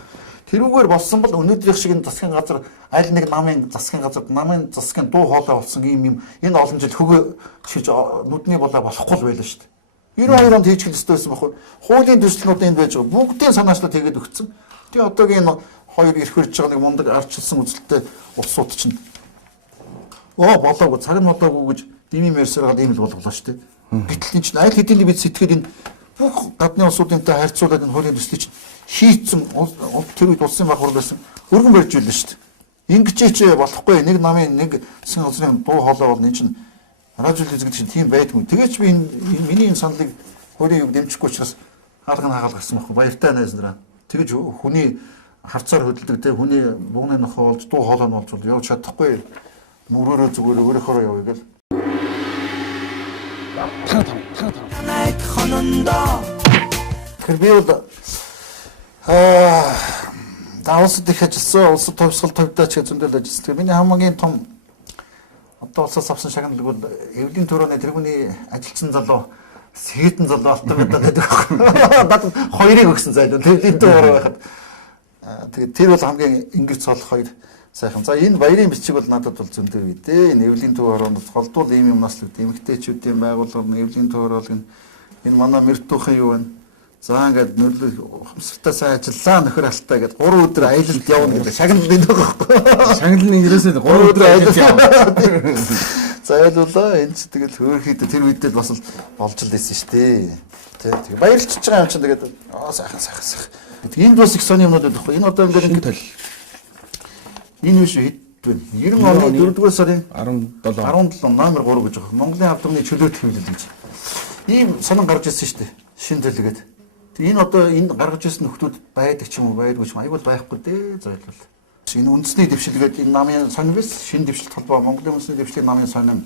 Тэрүүгээр болсон бол өнөөдрийнх шиг энэ засгийн газар аль нэг намын засгийн дуу хоолой болсон юм энэ олон жил хөгөө шиж нүдний болоо болохгүй л байлаа шүү дээ. 92 онд хийж хэлсэн байсан байхгүй. Хуулийн төслнүүд энд байж байгаа. Бүгдийн санаачлал тэгээд өгсөн. Тэгээ одоогийн хоёр ирэх хурж байгаа нэг мундаг арчилсан үзэлтэй улсууд чинь болоогүй цаг нь болоогүй гэж дими мерсераад ийм л болголоо шүү дээ. Гэтэл энэ чинь аль хэдийн бид сэтгэл энэ бүх гадны улсуудынтай харьцуулаад энэ хуулийн төслийг чинь хийцэн тэр үед улсын баг хурл байсан өргөн барьж ийлээ шүү дээ. Ингэчээч болохгүй нэг намын нэг засгийн газрын дуу хоолой бол энэ чинь радио телевиз гэдэг чинь тийм байдгүй. Тэгээч би миний энэ саналыг хуулийн юг дэмжихгүй учраас хаалга гарсан байхгүй баяртай найз нараа. Тэгэж хүний харцаар хөдөлдөг те хүний бууны нохоо болж дуу хоолой нь болж явж чадахгүй нүрээрээ зүгээр өөрөөхөө явъя гэл. Тэгэхээр би бол За улсад их ажилласан, улсад товсгол төвдөөч гэж зөндөл ажилласан. Тэгээ миний хамгийн том одоо улсаас авсан шагнал бол эвлийн төрөний тэргүүний ажилчин залуу Сэдэн залуу алтан медаль гэдэг байхгүй. Надад хоёрыг өгсөн зайлуу. Эвлийн төрөө байхад. Тэгээ тэр бол хамгийн ингэж цолох хоёр сайхан. За энэ баярын бичиг бол надад бол зөндөө бий дээ. Энэ эвлийн төв ороонд голдуул ийм юмнаас л эмэгтэйчүүдийн байгууллага эвлийн төв орол энэ манай мэртүүхэн юу вэ? За ингээд нүрэл ухамсартай сайн ажиллаа нөхөр алтаа гэдэг 3 өдөр аялалд явна гэдэг шагнал нэг байхгүй. Шагнал нь ерөөсөө 3 өдөр аялалд явна. Зайлуулаа энэ ч тэгэл хөөрхийдээ тэр үедээ бас л болж л байсан шүү дээ. Тэгээ баярлж байгаа юм чинь тэгээд сайхан. Энд бас их сони юмнууд байхгүй. Энэ одоо ингээд энэ биш хэд вэ? 90 оны 4-р сарын 17 номер 3 гэж байгаа. Монголын авдрагны чөлөөт хэмжил гэж. Ийм сонин гарч ирсэн шүү дээ. Шин төлөгээд. Тэгээ энэ одоо энэ гаргаж ирсэн нөхдүүд байдаг ч юм уу байдгүй ч юм айгүй байхгүй дээ зайлвал. Энэ үндэсний дэвшилгээд энэ намын сонин биш шин дэвшилт холбоо Монголын үндэсний дэвшлийн намын сонин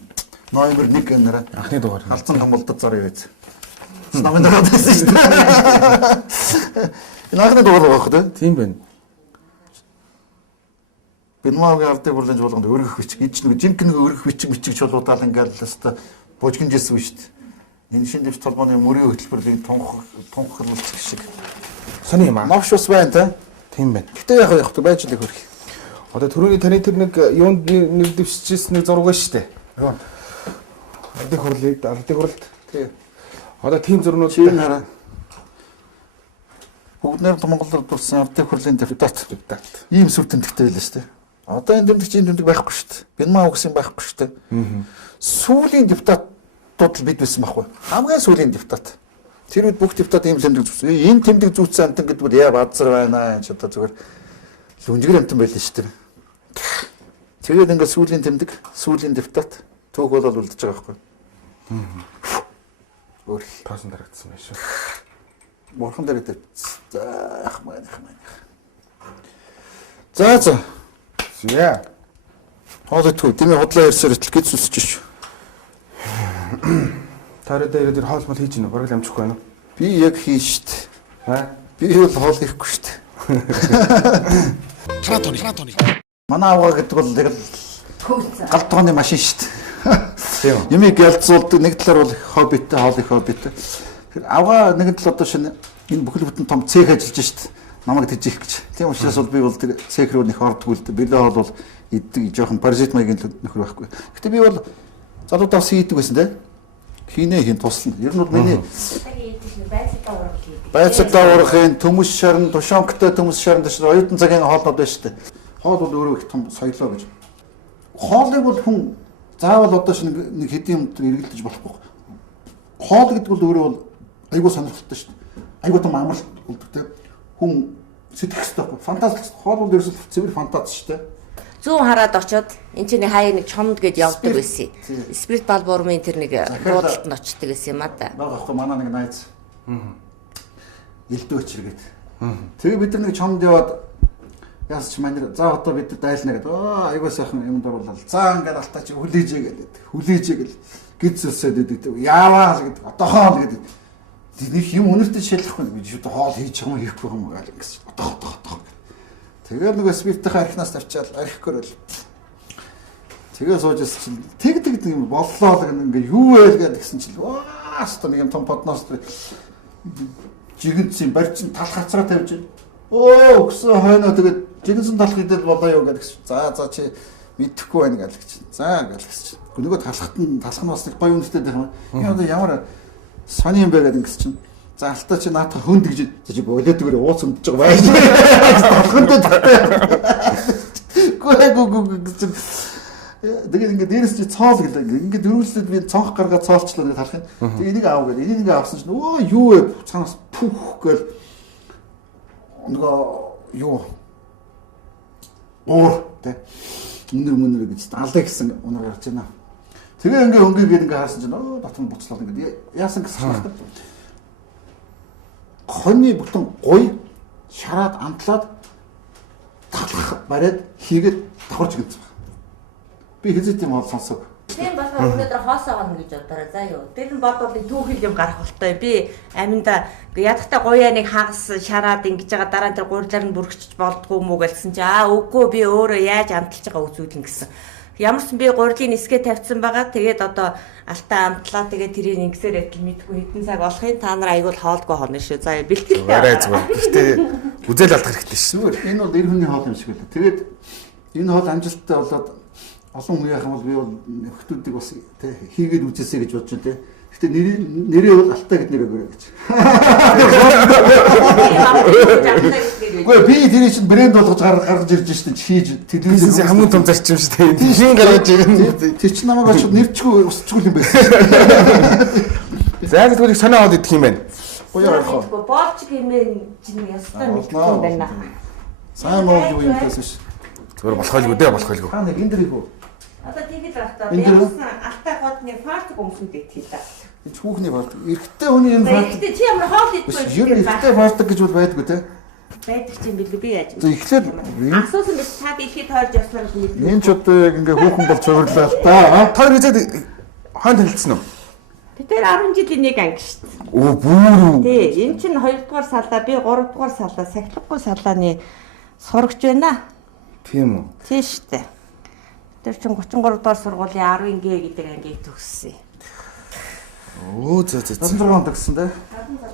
номер 1 гэнээр анхны дугаар халдсан хамбалдад зар яваад. Намын дугаар байсан шүү дээ. Энэ анхны дугаар байгаа хөө тийм байна. Бинмаагийн ардын хурлын жуулганд өргөх бичиг энэ ч нэг жинхэнэ өргөх бичиг чулуудаал ингээл өстө бужигнжсэн шүү дээ. Энэ шин дэвшилт холбооны мөрийн хөтөлбөрийн тунхаглалт шиг. Сони юм аа. Новш ус байна та. Тийм байна. Гэтэ яг байж л их хөрх. Одоо түрүүний таны тэр нэг юунд нэр дэвшижсэн нэг зураг шүү дээ. Юу? Ардын хурлд. Тий. Одоо тийм зурнууд чинь хараа. Бүгднээр Монголд дурсан ардын хурлын депутат. Ийм сүр тэмдэгтэй байлаа шүү дээ. Одоо энэ тэмдэгч энэ тэмдэг байхгүй шүү дээ. Бинмаа үгсэн байхгүй шүү дээ. Сүүлийн депутатууд л бид байсан байхгүй. Хамгийн сүүлийн депутат. Тэр үед бүх депутат ийм тэмдэг зүгсэн. Энэ тэмдэг зүгсэн амтан гэдэг бол яа базар байна энэ ч одоо зүгээр лүнжгэр амтан байлаа шүү дээ. Тэгээд ингээд сүүлийн тэмдэг, сүүлийн депутат түүх болол үлдэж байгаа байхгүй. Өөр тоосон дарагдсан байх шүү. Бурхан дээр дээр. За ахмаа. За. Яа. Хоолой түү дэмий худлаа ярьсаар итэл гэж сүсэж шүү. Тараа дээр тэр хоол мал хийж гинэ. Бараг л амжихгүй байна уу? Би яг хийн штт. Би бол хоол хийхгүй штт. Тратони. Манай авгаа гэдэг бол тэгэл галт тооны машин штт. Тийм. Юмыг ялцуулдаг нэг талаар бол хоббитэй, хоол их хоббитэй. Тэр авгаа нэг тал одоо шинэ энэ бүхэл бүтэн том цех ажиллаж штт. Намайг тэжих гэж. Тийм учраас бол би бол тэр цех рүү нэх ордгүй л дээ. Билээ хоол бол иддэг жоохон паразит маягийн нөхөр байхгүй. Гэтэ би бол залуудаа хийдэг байсан дээ. Хийнэ хийн туслана. Ер нь бол миний байцаалтаа урахын төмөс шарн, тушонктой төмөс шарн гэж оюутан цагийн хоолнод байна шүү дээ. Хоол бол өөрөө их том соёлоо гэж. Хоолыг бол хүн заавал одоо шинэ нэг хэдийн юмд эргэлдэж болохгүй. Хоол гэдэг бол өөрөө бол айгүй сонирхолтой шүү дээ. Айгүй том амралт үлддэг. Хүн сэтгэх хэрэгтэй. Фантастик. Хоол бол ерөөсөө цэвэр фантази шүү дээ. Зүүн хараад очоод энэ чинь хаяа нэг чомд гэж явдаг байсан. Спирит балбуурмын тэр нэг буудалд нь очдөг гэсэн юм а да. Багахгүй манай нэг найз. Илдөөч хэрэгэд. Тэгээ бид нар нэг чомд яваад яас ч манер за одоо бид дайлна гэдэг. Айгуу сайхан юм дуруулаад. За ингээд алтаа чи хүлээжээ гэдэг. Хүлээжээ гэл гидсэлсэд гэдэг. Яаваа л гэдэг. Одоохоо л гэдэг. Нэг юм өнөртөө шалахгүй би шууд хоол хийж байгаа юм хийхгүй юм гал ингэж. Одоохоо. Тэгээд нэг спиртийн архинаас тавьчаал архикөр л. Тэгээ сууж ирсэн чинь тэг юм боллоо л ингээ юу вэ гэсэн чинь ааста нэг юм том подноос жигэнцэн барьчин тал хацраа тавьж өө өгсөн хойноо тэгээд жигэнцэн талах идэл болоо юу гэдэг чинь за чи мэдхгүй байна гал гэж. За гал гэж. Нөгөө талах нь бас нэг гоё үнэтэй байх юм. Одоо ямар сони юм бэ гэдэг ингэс чинь за алтаа чи наатах хөнд гэж чи болоод өгөр ууц өмдөж байгаа байж. Хөндөд гоо тэгээд ингээд дээрээс чи цоол гэлээ. Ингээд дөрвөлсөд би цонх гаргаад цоолчлаа гэж харах юм. Тэгээд энийг аав гэдэг. Энийг авсан чинь өө юу вэ? Цанаас пүх гэл нөгөө юу уур тэ мөнөр гэж алаа гэсэн унаар гарч байна. Тэгээ ингээд өнгөгээд ингээд харсан чинь өө батхан буцлаад ингээд яасан гэсэн юм. Хоньны бүтэн гуй шараад амтлаад талах бариад хийгээд давхарч гэнцээ. Би хэзээ тийм хоол сонсог. Тийм болохоор өнөөдөр хоосоогоно гэж бодороо. За юу. Тэр нь бодвол түүхэл юм гарах болтой. Би аминда ядахта гуяа нэг хагас шараад ингэж байгаа дараа тэр гурилаар нь бүрхэж болдгоо мүү гэлсэн чи үгүй би өөрөө яаж амталж байгаа үзүүлэн гэсэн. Ямар ч би гурилын нисгээ тавьсан байгаа. Тэгээд одоо алтаа амтлаа тэгээд тэрийг ингэсээр адил мэдгүй хэдэн цаг болохын та нар аягүй хоолгүй хорно шүү. За бэлтгэл. Арай зүгээр. Гэхдээ үзэл алдах хэрэгтэй шүү. Энэ бол 90 хүний хоол юм шиг байлаа. Тэгээд энэ хоол амжилттай болоод олон хүн яах юм бол би бол нөхдүүдийг бас тий хийгээд үзээсэй гэж бодож байна тий. Гэтэ нэрээ бол Алтай гэд нэр өгөөрэй гэж. Гэхдээ би тэрийг чинь брэнд болгож гаргаж ирж штэ хийж телевизээс хамгийн том зарчим шүү дээ. Шин гаргаж ирнэ. Тэр чинь намайг очоод нэрчгүй усчгүй юм байсан. За тэгвэл санаа аваад идэх юм байна. Гоёо орхоо. Боолч гэмээр чинь ястаа мэдгүй юм байна. Сайн муу юу юм байсан ш. Зүгээр болохгүй дээ болохгүй. Та нэг энэ дэрийг үү? Одоо тэгээд байна. Ямарсан алтай годны фарт гомсонд итгэлээ. Энэ хүүхний болт. Эрэгтэй хүний энэ болт. Эрэгтэй чи ямар хоол идэх Ер нь эрэгтэй болдог гэж бол байдгүй те. байдаг ч юм билүү би яаж. За эхлээд асуусан биш та дэлхийд тойрж явснаар л мэднэ. энэ ч одоо яг ингээ хүүхэн бол цувралаа л та. Тоор үзээд хаан танилцсан уу? Бид тэр 10 жилийн нэг анги шүү дээ. Оо бүр. Тий, энэ чинь 2 дугаар салаа, би 3 дугаар салаа, сахилгагүй салааны сурагч байна. Тийм үү? Тий шүү дээ. Тэр чинь 33 дугаар сургуулийн 10 гээ гэдэг ангийг төгссөн. Оо зөө зөө. 16 онд гэсэн те.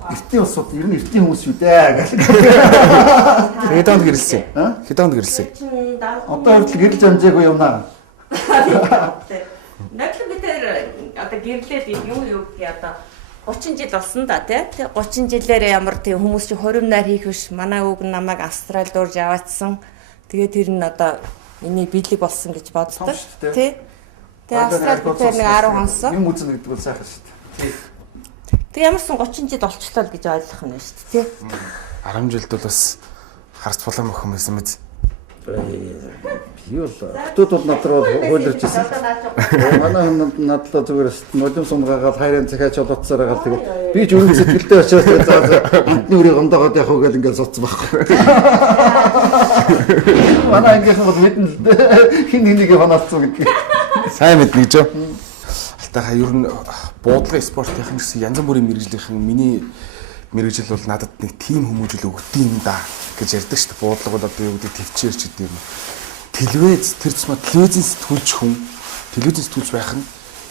Эртний усууд ер нь эртний хүмүүс шүү дээ. Хэд онд гэрэлсэн? Хэд онд гэрэлсэн? Одоо хүртэл гэрэл замжаагүй юмнаа. Наглаг бид тэр одоо гэрлээд юу гэх одоо 30 жил болсон да тий 30 жилээр ямар тийм хүмүүс чи хуримнаар хийх биш манай үг намайг австрал дурж аваадсан тэгээд тэр нь одоо энийг биелэг болсон гэж боддог тий тэгээ австрал дээр нэг 10 хонсон юм үзэн гэдэг бол сайхан шүү дээ. Тэг ямарсан 30 жил олчлоо л гэж ойлгох нь шүү дээ тий 10 жилд бол бас харц булан мөх юм байсан мэт. Би бол хотод бол над руу хуйларч ирсэн. Манай хүн надлаа зүгээр модим сумгаагаад хайрын захиач болоцсоор байгаа тэгээд би ч өрөө сэтгэлдээ очиод амтны үрийг ондоогоод явах уу гэж ингээд соцсон байхгүй. Манай ангийнхан бол мэднэ л дээ. Хин хэнийг ханаалцсан гэдгийг. Сайн мэднэ гэж юу? Алтайхаа ер нь буудлын спортынхан гэсэн янз бүрийн мэрэгжлийнхэн миний мэрэгжил бол надад нэг тим хүмүүжил өгдөг юм да гэж ярьдаг шүү дээ. Буудлага бол одоо юу гэдэг төвчээрч гэдэг юм. Телевиз тэр цэцмэ телевизийн сэтгүүлч хүн телевизийн сэтгүүлч байх нь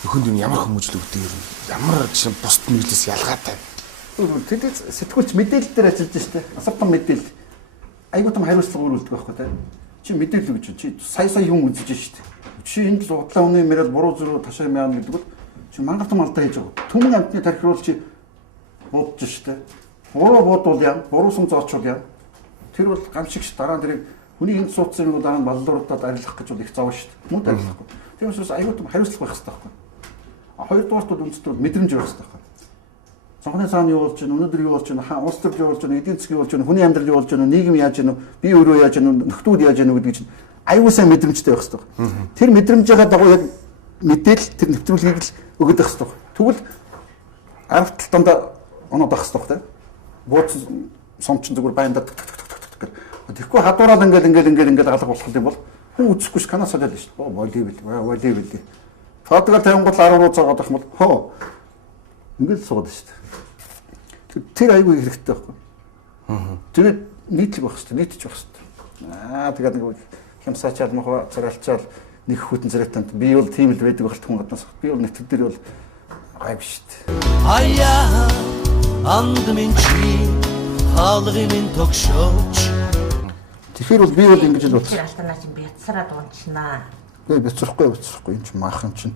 өхөнд юм ямар хүмүүжил өгдөг юм. Ямар жишээ бусд мэрэгжлээс ялгаатай. Телевиз сэтгүүлч мэдээлэл дээр ажиллаж штэ. Асар том мэдээлэл. Айгуу том хариуцлага өрүүлдэг байхгүй те. Чи мэдээлэл гэж чи сая юм үзэж штэ. Чи энд л утлаа өнөө мэрэл буруу зүрх ташаа юм яа гэдэг бол чи мангар том алдаа хийж байгаа. Түмэн амтны тархируул чи буудж штэ. Буруу буудвал яа, буруу сум зоочвол яа. Тэр бол гамшигч дараа нь тэрийг хүний энд суудсан юм дараа нь баллуурдаад арилгах гэж бол их зов штэ. Мөн арилгахгүй. Тийм учраас аюул том хариуцлага байх хэрэгтэй байхгүй. Хоёрдугаарт бол үндэстэн мэдрэмж байх хэрэгтэй байхгүй. Цонхны цаана юу болж байна, өнөөдөр юу болж байна, улс төр юу болж байна, эдийн засаг юу болж байна, хүний амьдрал юу болж байна, нийгэм яаж байна, би өөрөө яаж байна, нөхдүүд яаж байна гэдэг чинь аюул сайн мэдрэмжтэй байх хэрэгтэй. Тэр мэдрэмжийнхаа дагуу яг мэдээлэл тэр нэвтрүүлгийг л өгöd байх хэрэгтэй. Тэгвэл амттал дандаа оноод байх хэрэгтэй. Бууц сомчин зүгээр байндаа тэгэхгүй хадуураад ингээд алга болох юм бол хүн үзэхгүй ш канаас солиод шүү дээ. Волейбол. Фотограф тавингууд 10 руу цогоод авах юм бол хоо ингээд суугаад шүү дээ. Тэр айгүй хэрэгтэй байхгүй. Тэгээд нийтлэг байх шүү дээ. Нийтж байх шүү дээ. Тэгээд нэг хямсаачаал мохоо царалчаал нэг хүтэн царайтанд би бол тийм л байдаг байх хүн гаднаас. Би бол нэвтрэл дээр бол гай биш шүү дээ. Аяа андмын чи хаалгын тогшооч. Тэгэхээр бол би бол ингэж л тэр алтанаа чинь бяцраад унчнаа. Би бяцрахгүй энэ чинь maaхан чинь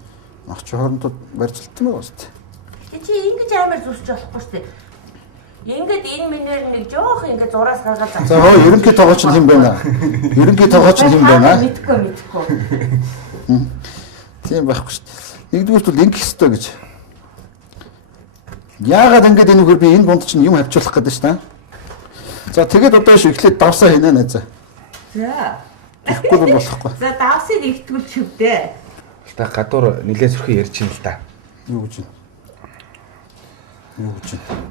ах чи хоорондоо барьцалт юм уу шүү дээ. Чи ингэж амар зүсч болохгүй шүү дээ. Ингээд энэ минер нэг жоох ингээд зураас гаргаад за хоо ерөнхий тоогооч нь хэн байна? Ерөнхий тоогооч нь хэн байна? Мэдхгүй. Тийм байхгүй шүү дээ. Нэгдүгürt бол ингэх ёстой гэж. Яагаад ингэж энэ хөр би энэ бонд чинь юм авчуулах гэдэг шүү дээ. За тэгээд одоо шүү эхлээд давсаа хийнэ найзаа. За. Тэгэхгүй бол болохгүй. За давсыг ихтгүүл шивдээ. Алтай гадуур нилээ сүрхий ярьж ин л да. Юу гэж юм?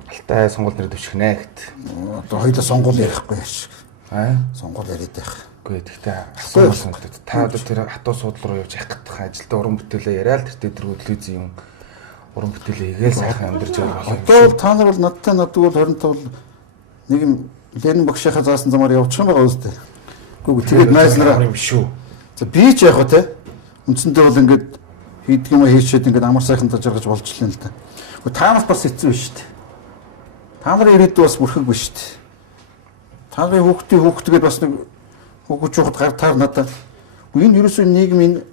Алтай сонгуул нэр дэвшгнэ гэт. Одоо хоёулаа сонгуул ярихгүй яаш. Аа? Сонгуул яриад байх. Үгүй гэхдээ асуусан санагдаад та одоо тэр хатуу суудлал руу явж явах гэх ажилтаа уран бүтээлээ яриа л тэр телевизэн юм уран бүтээлээ игээл сайхан амьдарч байгаа болох юм. Одоо та нар бол надтай надгүй 25 нэг юм Ленин багшийнхаа заасан замаар явчих юм байгаа үстэй. Үгүй тэгээд найзлараа юм шүү. За би ч яг хөө те үндсэндээ бол ингээд хийдэг юм хийчихэд ингээд амар сайхан жаргаж болж лээ л да. Үгүй та нар бас хэцүү шүү дээ. Та нарын ирээдүй бас бүрхэг биш шүү дээ. Та нарын хүүхдгээд бас нэг хүүхд жохот гар таар надаа. Энэ ерөөсөө нийгмийн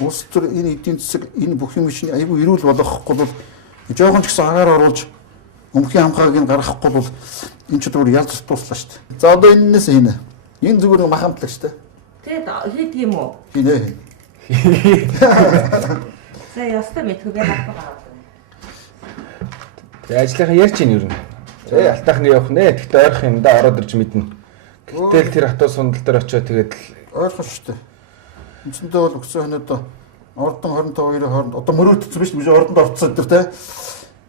улс төр энэ эдийн засаг энэ бүх юм чинь айгүй эрүүл болгохгүй бол жоохон ч гэсэн агаар оруулж өмхийн хамгаагийг гаргахгүй бол энэ ч зүгээр ялж дуслаа шүү дээ. За одоо энэс хийнэ. Энэ зүгээр махамтлаг шүү дээ. Тэгээд хийдэг юм уу? Хийнэ. За ястаа мэдгүй би хатгаа. Тэгээ ажлынхаа ярьж ийн ер нь. Алтайхны явах нэ. Тэгтээ ойрох юм да ороод ирж мэднэ. Гэтэл тэр хатуу сундал дээр очиод тэгээд ойлгох шүү дээ. Эцэндээ бол өгсөн хоноод ордон 25-ийн хооронд одоо мөрөөдсөн биш үү? Ордонд орцсон дээр те.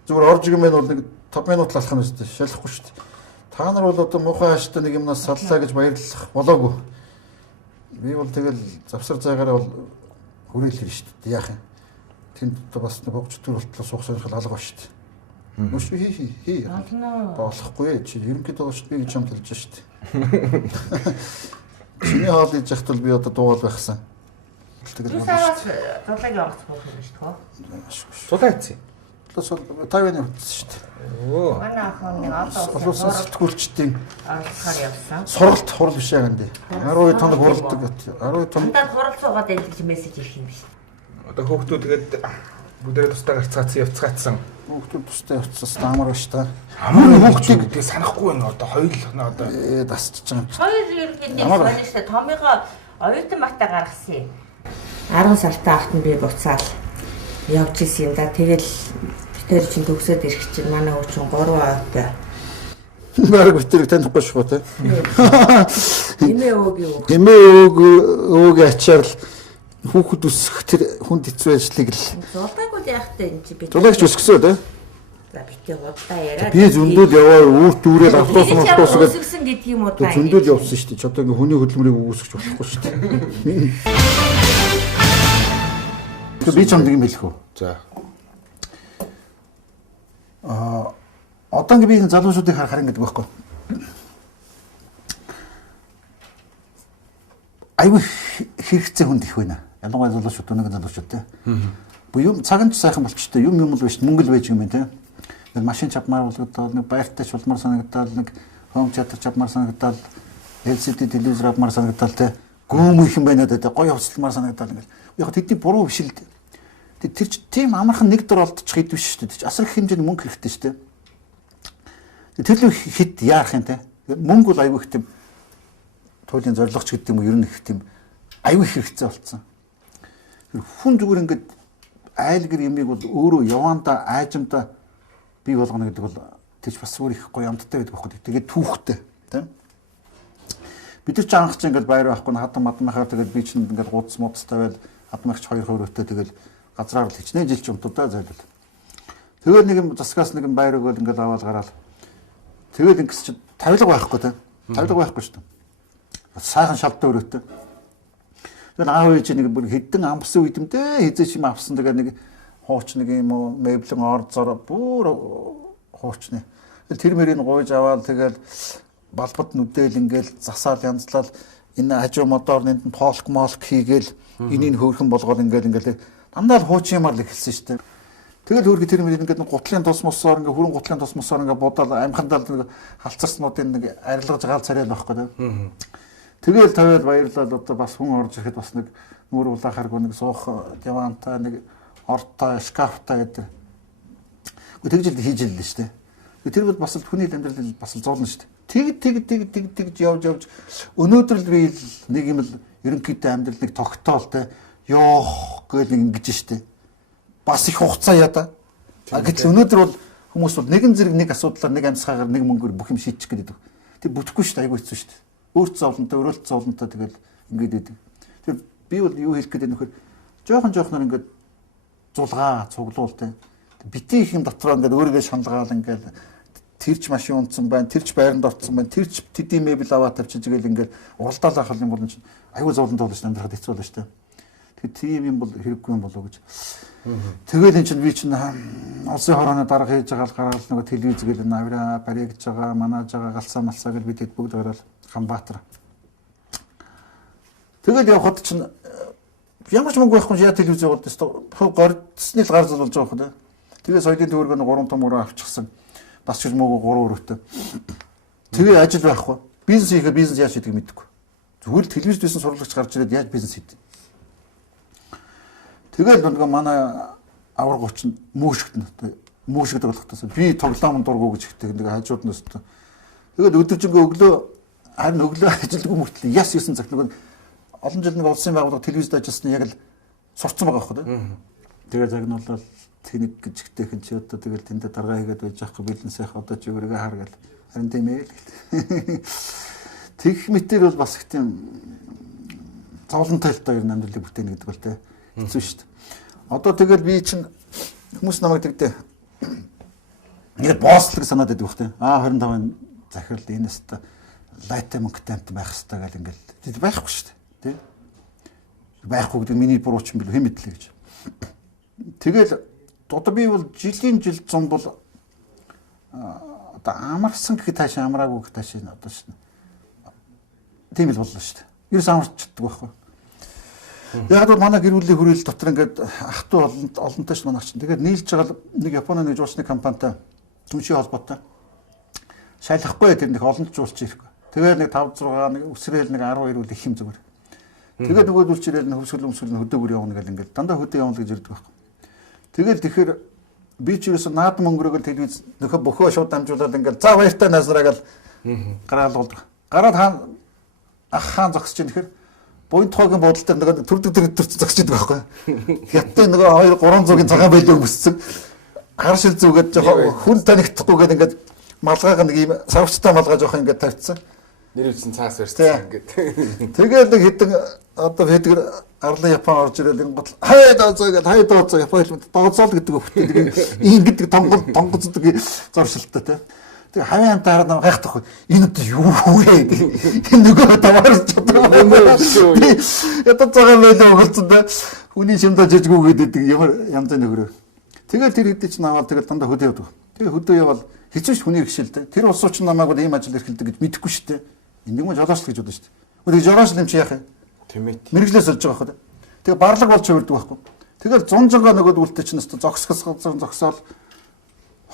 Зүгээр орж игэн мэн бол нэг 5 минут алах юм шүү дээ. Шалахгүй шүү дээ. Та нар бол одоо муухай хааштай нэг юмнаас саллаа гэж баярлах болоогүй. Би бол тэгэл завсар зайгаараа бол хүрээл хэр шүү дээ. Яах юм? Тэнд бас нэг хогч төр болтлоо суух сонирхол алга ба шүү дээ. Мөш хий. Болохгүй чи ерөнхийдөө шүү дээ гэж юм хэлж шүү дээ. Чиний хоол хийж яхад бол би одоо дуугал байхсан. Тэр сараас зулаг явахгүй юм шүү дээ. сулаа хийсэн. Одоо Тайваны утсан шүү дээ. Оо. Манай охин нэг одоо Улсын сэтгүүлчдийн оролцохоор явсан. сургалт хурал биш яг энэ. 12 тоног хуралдаг. 12 тоног. Надад хурал суугаад байдаг гэж мессеж ирэх юм биш. Одоо хүүхдүүд тэгээд бүгдээ тусдаа гарцгаацсан явцгаацсан. Хүүхдүүд тустай явцсан амар ба ш та. Хамгийн хүүхдийг тэгээд санахгүй байна. Одоо хоёулахна одоо дасчихж байгаа. Хоёр ерөнхийдөө сонио шүү дээ. Томыгоо оюутан багтаа гаргасан юм. 10 сартаа ахт нь би буцаал явж исэн юм да. Тэгэл тэр чинь төгсөөд ирэх чинь манай хүүчин 3 автай. Бараг битэрэг танихгүй шүү те. Эмээ өөгийн Эмээ өөгийн ачаар л хүүхэд өсөх тэр хүнд хэцүү ажлыг л зулаагүй яахтай энэ чи би. зулагч өсгсөө те. За битээ удаа яриад. Би зөндөл яваа үүр дүүрэл автобус автобус гэж өсгсөн гэдэг юм уу та. зөндөл явсан шүү дээ. Ч одоо ингээ хүний хөдөлмөрийг үүсгэж болохгүй шүү дээ. Би ч юм хэлэх үү. за Одоо ингээ би энэ залуучуудыг харахаар ингэдэг байхгүй. Айгүй хэрэгцээ хүнд их байна. Ялангуяа залуучууд өнөг залуучууд те. Бу юм цагаан ч сайхан болчтой юм л биш мөнгө л байж юм байна те. Нэг машин чапмаар болгодоо нэг баяртай чулмаар санагдаад нэг хом театр чапмаар санагдаад LCD телевизор авмаар санагдаад те. Гүм их юм байна те. Гоё хувцалмаар санагдаад ингээл. Яг тэдний буруу биш л тэр чи тийм амархан нэг дор олдчих хэд биш шүү дээ. Асар их хэмжээний мөнгө хэрэгтэй шүү дээ. Тэр л хэд яарах юм те. Мөнгө бол айгүй их тийм туйлын зорилгоч гэдэг юм уу ер нь их тийм айгүй хэрэгцээ болцсон. Хүн зүгээр ингээд айлгэр юмыг бол өөрөө яваанда аажимда бий болгоно гэдэг бол тийч бас өөр их гоё амттай байдаг байхгүй. Тэгээд түүхтэй тийм. Бид нар ч анх ч ингээд баяр байхгүй хатан мадмахаар тэгээд би чинь ингээд гудс модстай байл хатмахч 2 хөрөөтэй тэгэл газраар л хичнээн жил ч умтуудаа зайлал. Тэгээд нэг юм засгаас нэг юм баяр өгөөл ингээд аваад гараал. Тэгээд ингэс чи тавилга байхгүй тийм. Тавилга байхгүй шүү дээ. Сайхан шалтай өрөөтэй. Тэгээд аав ээж нэг бүр хэдэн амбсан үед юм дээ хизээч юм авсан тэгээд нэг хууч нэг юм уу меблэн орцоор бүр хуучны. Тэр мөрийг гойж аваад тэгээд балбад нүдэл ингээл засаал янзлал энэ хажуу моторнынд полк молк хийгээл энийг хөөрхөн болгоод ингээл дандаа л хуучин юмар л эхэлсэн шүү дээ. Тэгэл хөргө тэр мөрийг ингээд гутлын тус мосоор ингээд хүрэн гутлын тус мосоор ингээд бодоод амхандаа нэг халцарснуудын нэг арилгаж гаал царай л байхгүй тийм. Тэгэл тавиад баярлал одоо бас хүн орж ирэхэд бас нэг нүүр улаахааргүй нэг суух дивантай нэг ортой шкафтай гэдэг. Тэгж л хийж л шүү дээ. Тэр бол бас л хүний амьдрал бас л зоолно шүү дээ. Тэг явж өнөөдөр л би нэг юм л ерөнхийдөө амьдралыг тогтоол те ёох гэдэг ингэж шүү дээ. Бас их хугацаа ядаа. Гэтэл өнөөдөр бол хүмүүс бол нэгэн зэрэг нэг асуудлаар нэг амьсгаагаар нэг мөнгөөр бүх юм шийдчих гэдэг. Тэг бүтэхгүй шүү дээ айгүй хэцүү шүү дээ. Өөрт зовлонтой, өрөөлт зовлонтой тэгэл ингэж идэв. Тэр би бол юу хэлэх гээд нөхөр жоохон ингээд зулгаа цуглуултай. Битгий их юм дотроо ингээд өөрийгөө шаналгаал ингээд тэрч машин унтсан байна, тэрч байранд орцсон байна, тэрч тэдний мебель аваад тавьчих тэгэл ингээд уралдаал авах юм бол энэ аюул зовлон болж амьдрахад хэцүү болно шүү дээ. Тэгэхээр тийм юм бол хэрэггүй юм болов гэж. Тэгэл энэ чинь би чинь улсын хорооны дарга хийж байгаа л гаргаал нөгөө телевиз гээл навра баригж байгаа, манаж байгаа, галсаа малсаа гэл бид бүгд гараад Ханбаатар. Тэгэл явхад чинь ямар ч мөнгө байхгүй яа телевиз яваад тест гордсны л гар зул болж байгаа хөө. Тэгээ соёлын төвөргөнд 3 том өрөө авчихсан. Бас ч мөнгө 3 өрөөтэй. Тэгээ ажил байхгүй. Бизнес хийхээр бизнес яаж хийдгийг мэдэхгүй. Зүгээр телевизд байсан сурлагч гарч ирээд яаж бизнес хийдэг. Тэгэл нөгөө манай аваргууч нь мөөшгдөг болохтоос би тоглоом дургуу гэж ихтэй нэг хажууд нь өстө. Тэгэл өдөржингөө өглөө харин өглөө ажилдгүй мөртлөө яс юусэн цаг нөгөө олон жил нэг улсын байгууллага телевизд ажилласан яг л сурцсан байгаа байхгүй. Тэгээ загнуулаад тэнэг гэж ихтэйхэн чи одоо тэгэл тэндээ даргаа хийгээд байж байхгүй билэн сайх одоо чи өөрийгөө хар гэл. Харин тийм ээ. Тэгэх мэтэр бол бас их тийм зовлонтой л доо ер нь амьдралыг бүтээнэ гэдэг бол тэ. Хэцүү шүү дээ. Одоо тэгэл би чинь хүмүүс намайг тэгдэ. Ингээд боослог санаад байдаг бах тэ. 25-ын захирал энэс та лайтай мөнгөтэй амт байх хэрэгтэй гэл ингээд байхгүй шүү дээ. Тэ. Байхгүй гэдэг миний буруу ч юм бил хэм мэдлээ гэж. Тэгэл одоо би бол жилийн жил 100 бол одоо амарсан гэхэд таашаа амраагүй гэхэд таашаа одоо шин. Тийм л боллоо шүү дээ. Ерөөс амарчдаг байхгүй. Яг л манай гэр бүлийн хүрээлэл дотор ингээд ах トゥ олонтой ш манайч чинь. Тэгээд нийлж байгаа нэг Японы нэг жуулчны компанитай түншийн холбоотой шайлахгүй тэр нэг олонд жуулч ирэхгүй. Тэгээд нэг 5 6 нэг өсрөөл нэг 12 үл их юм зүгээр. Тэгээд нөгөөдөл чирэл нь хөвсгөл хөдөөгөр явна гэл ингээд дандаа хөдөө явна гэж ирдэг байхгүй. Тэгэл тэгэхээр би ч ерөөсө наадам өнгөрөөгөл телевиз нөхө бөхөө шууд дамжуулаад ингээд за баяртай насраа гэл гараал болдог. Гараад хаан зогсож ийн тэгэхээр Буйнтхогийн бодолтой нөгөө төрдөг зогсож идэг байхгүй. Хятад нөгөө 2 300-ийн цагаан байлаа өмссөн. Хар шил зүгээд жоохон хүн танигдахгүйгээд ингээд малгайг нэг юм савчтай малгай жоохон ингээд тавьчихсан. Нэрвсэн цаас барьсан ингээд. Тэгээд нэг хэдэн одоо хэдгэр арлын Япон орж ирээд ингээд хай дооцоо Япон хэлбэнд дооцоол гэдэг өгөхтэй ийм гэдэг тонгоцдог зуршилттай тий. Тэгээ хавийн дараа нам гайхдахгүй. Энэ юу вэ? Энэ нөгөө таваарч чадсан. Ятад цагаан байлаа өгөлцөн да. Хүний шимдэ жижигүү гэдэг ямар янз бүрийн нөхрөө. Тэгээд тэр хэдий ч наваад тэгээд дандаа хөдөө явдаг. Тэгээ хөдөө явал хэцүүш хүний гişэлтэй. Тэр улсууч намайг бол ийм ажил эрхэлдэг гэж мэдэхгүй шүү дээ. Энэ нэг жолооч гэж бодсон шүү дээ. Өөдөө жолооч юм чи яах юм? Тийм ээ. Мэргэжлээс олж байгаа байхгүй. Тэгээ барлаг болж хөвөрдөг байхгүй. Тэгэл 100 нөгөөд үлдээ чинь зогсоол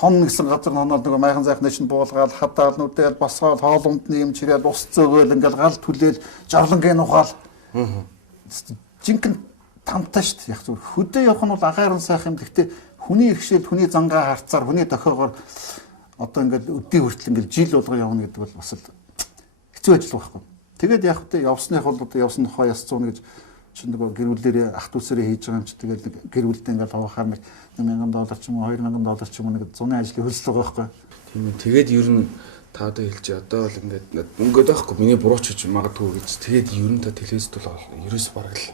хон гэсэн газар ноноод нөгөө майхан зайхны чинь буулгаал хадаал нүдээл босгоол хоолундны юм чирээд ус зөөгөөл ингээл гал түлээл жавлангийн ухаал. Жинхэнэ тамтай шүү дээ. Яг зүгээр хөдөө явах нь бол агаарн сайх юм. Гэхдээ хүний иргэшэл хүний зангаа харцаар хүний дохиогоор одоо ингээд өдний хүртэл ингээд жил болгоо явна гэдэг бол бас л хэцүү ажил байхгүй. Тэгээд яг хөтэ явсных бол одоо явсан тухай яс 100 гэж чинь нөгөө гэр бүлэрээ ах дүүсэрээ хийж байгаа юм чи тэгээд гэр бүлдээ ингээд авахаар нэг $1000 ч юм уу $2000 ч юм уу нэг зуны ажлын хөлсөл байгаа байхгүй. Тийм ээ. Тэгээд ер нь та одоо хэлж одоо л ингээд мөнгөд байхгүй миний буруу ч гэж магадгүй гэж. Тэгээд ер нь та телевизд бол ерөөс бараг л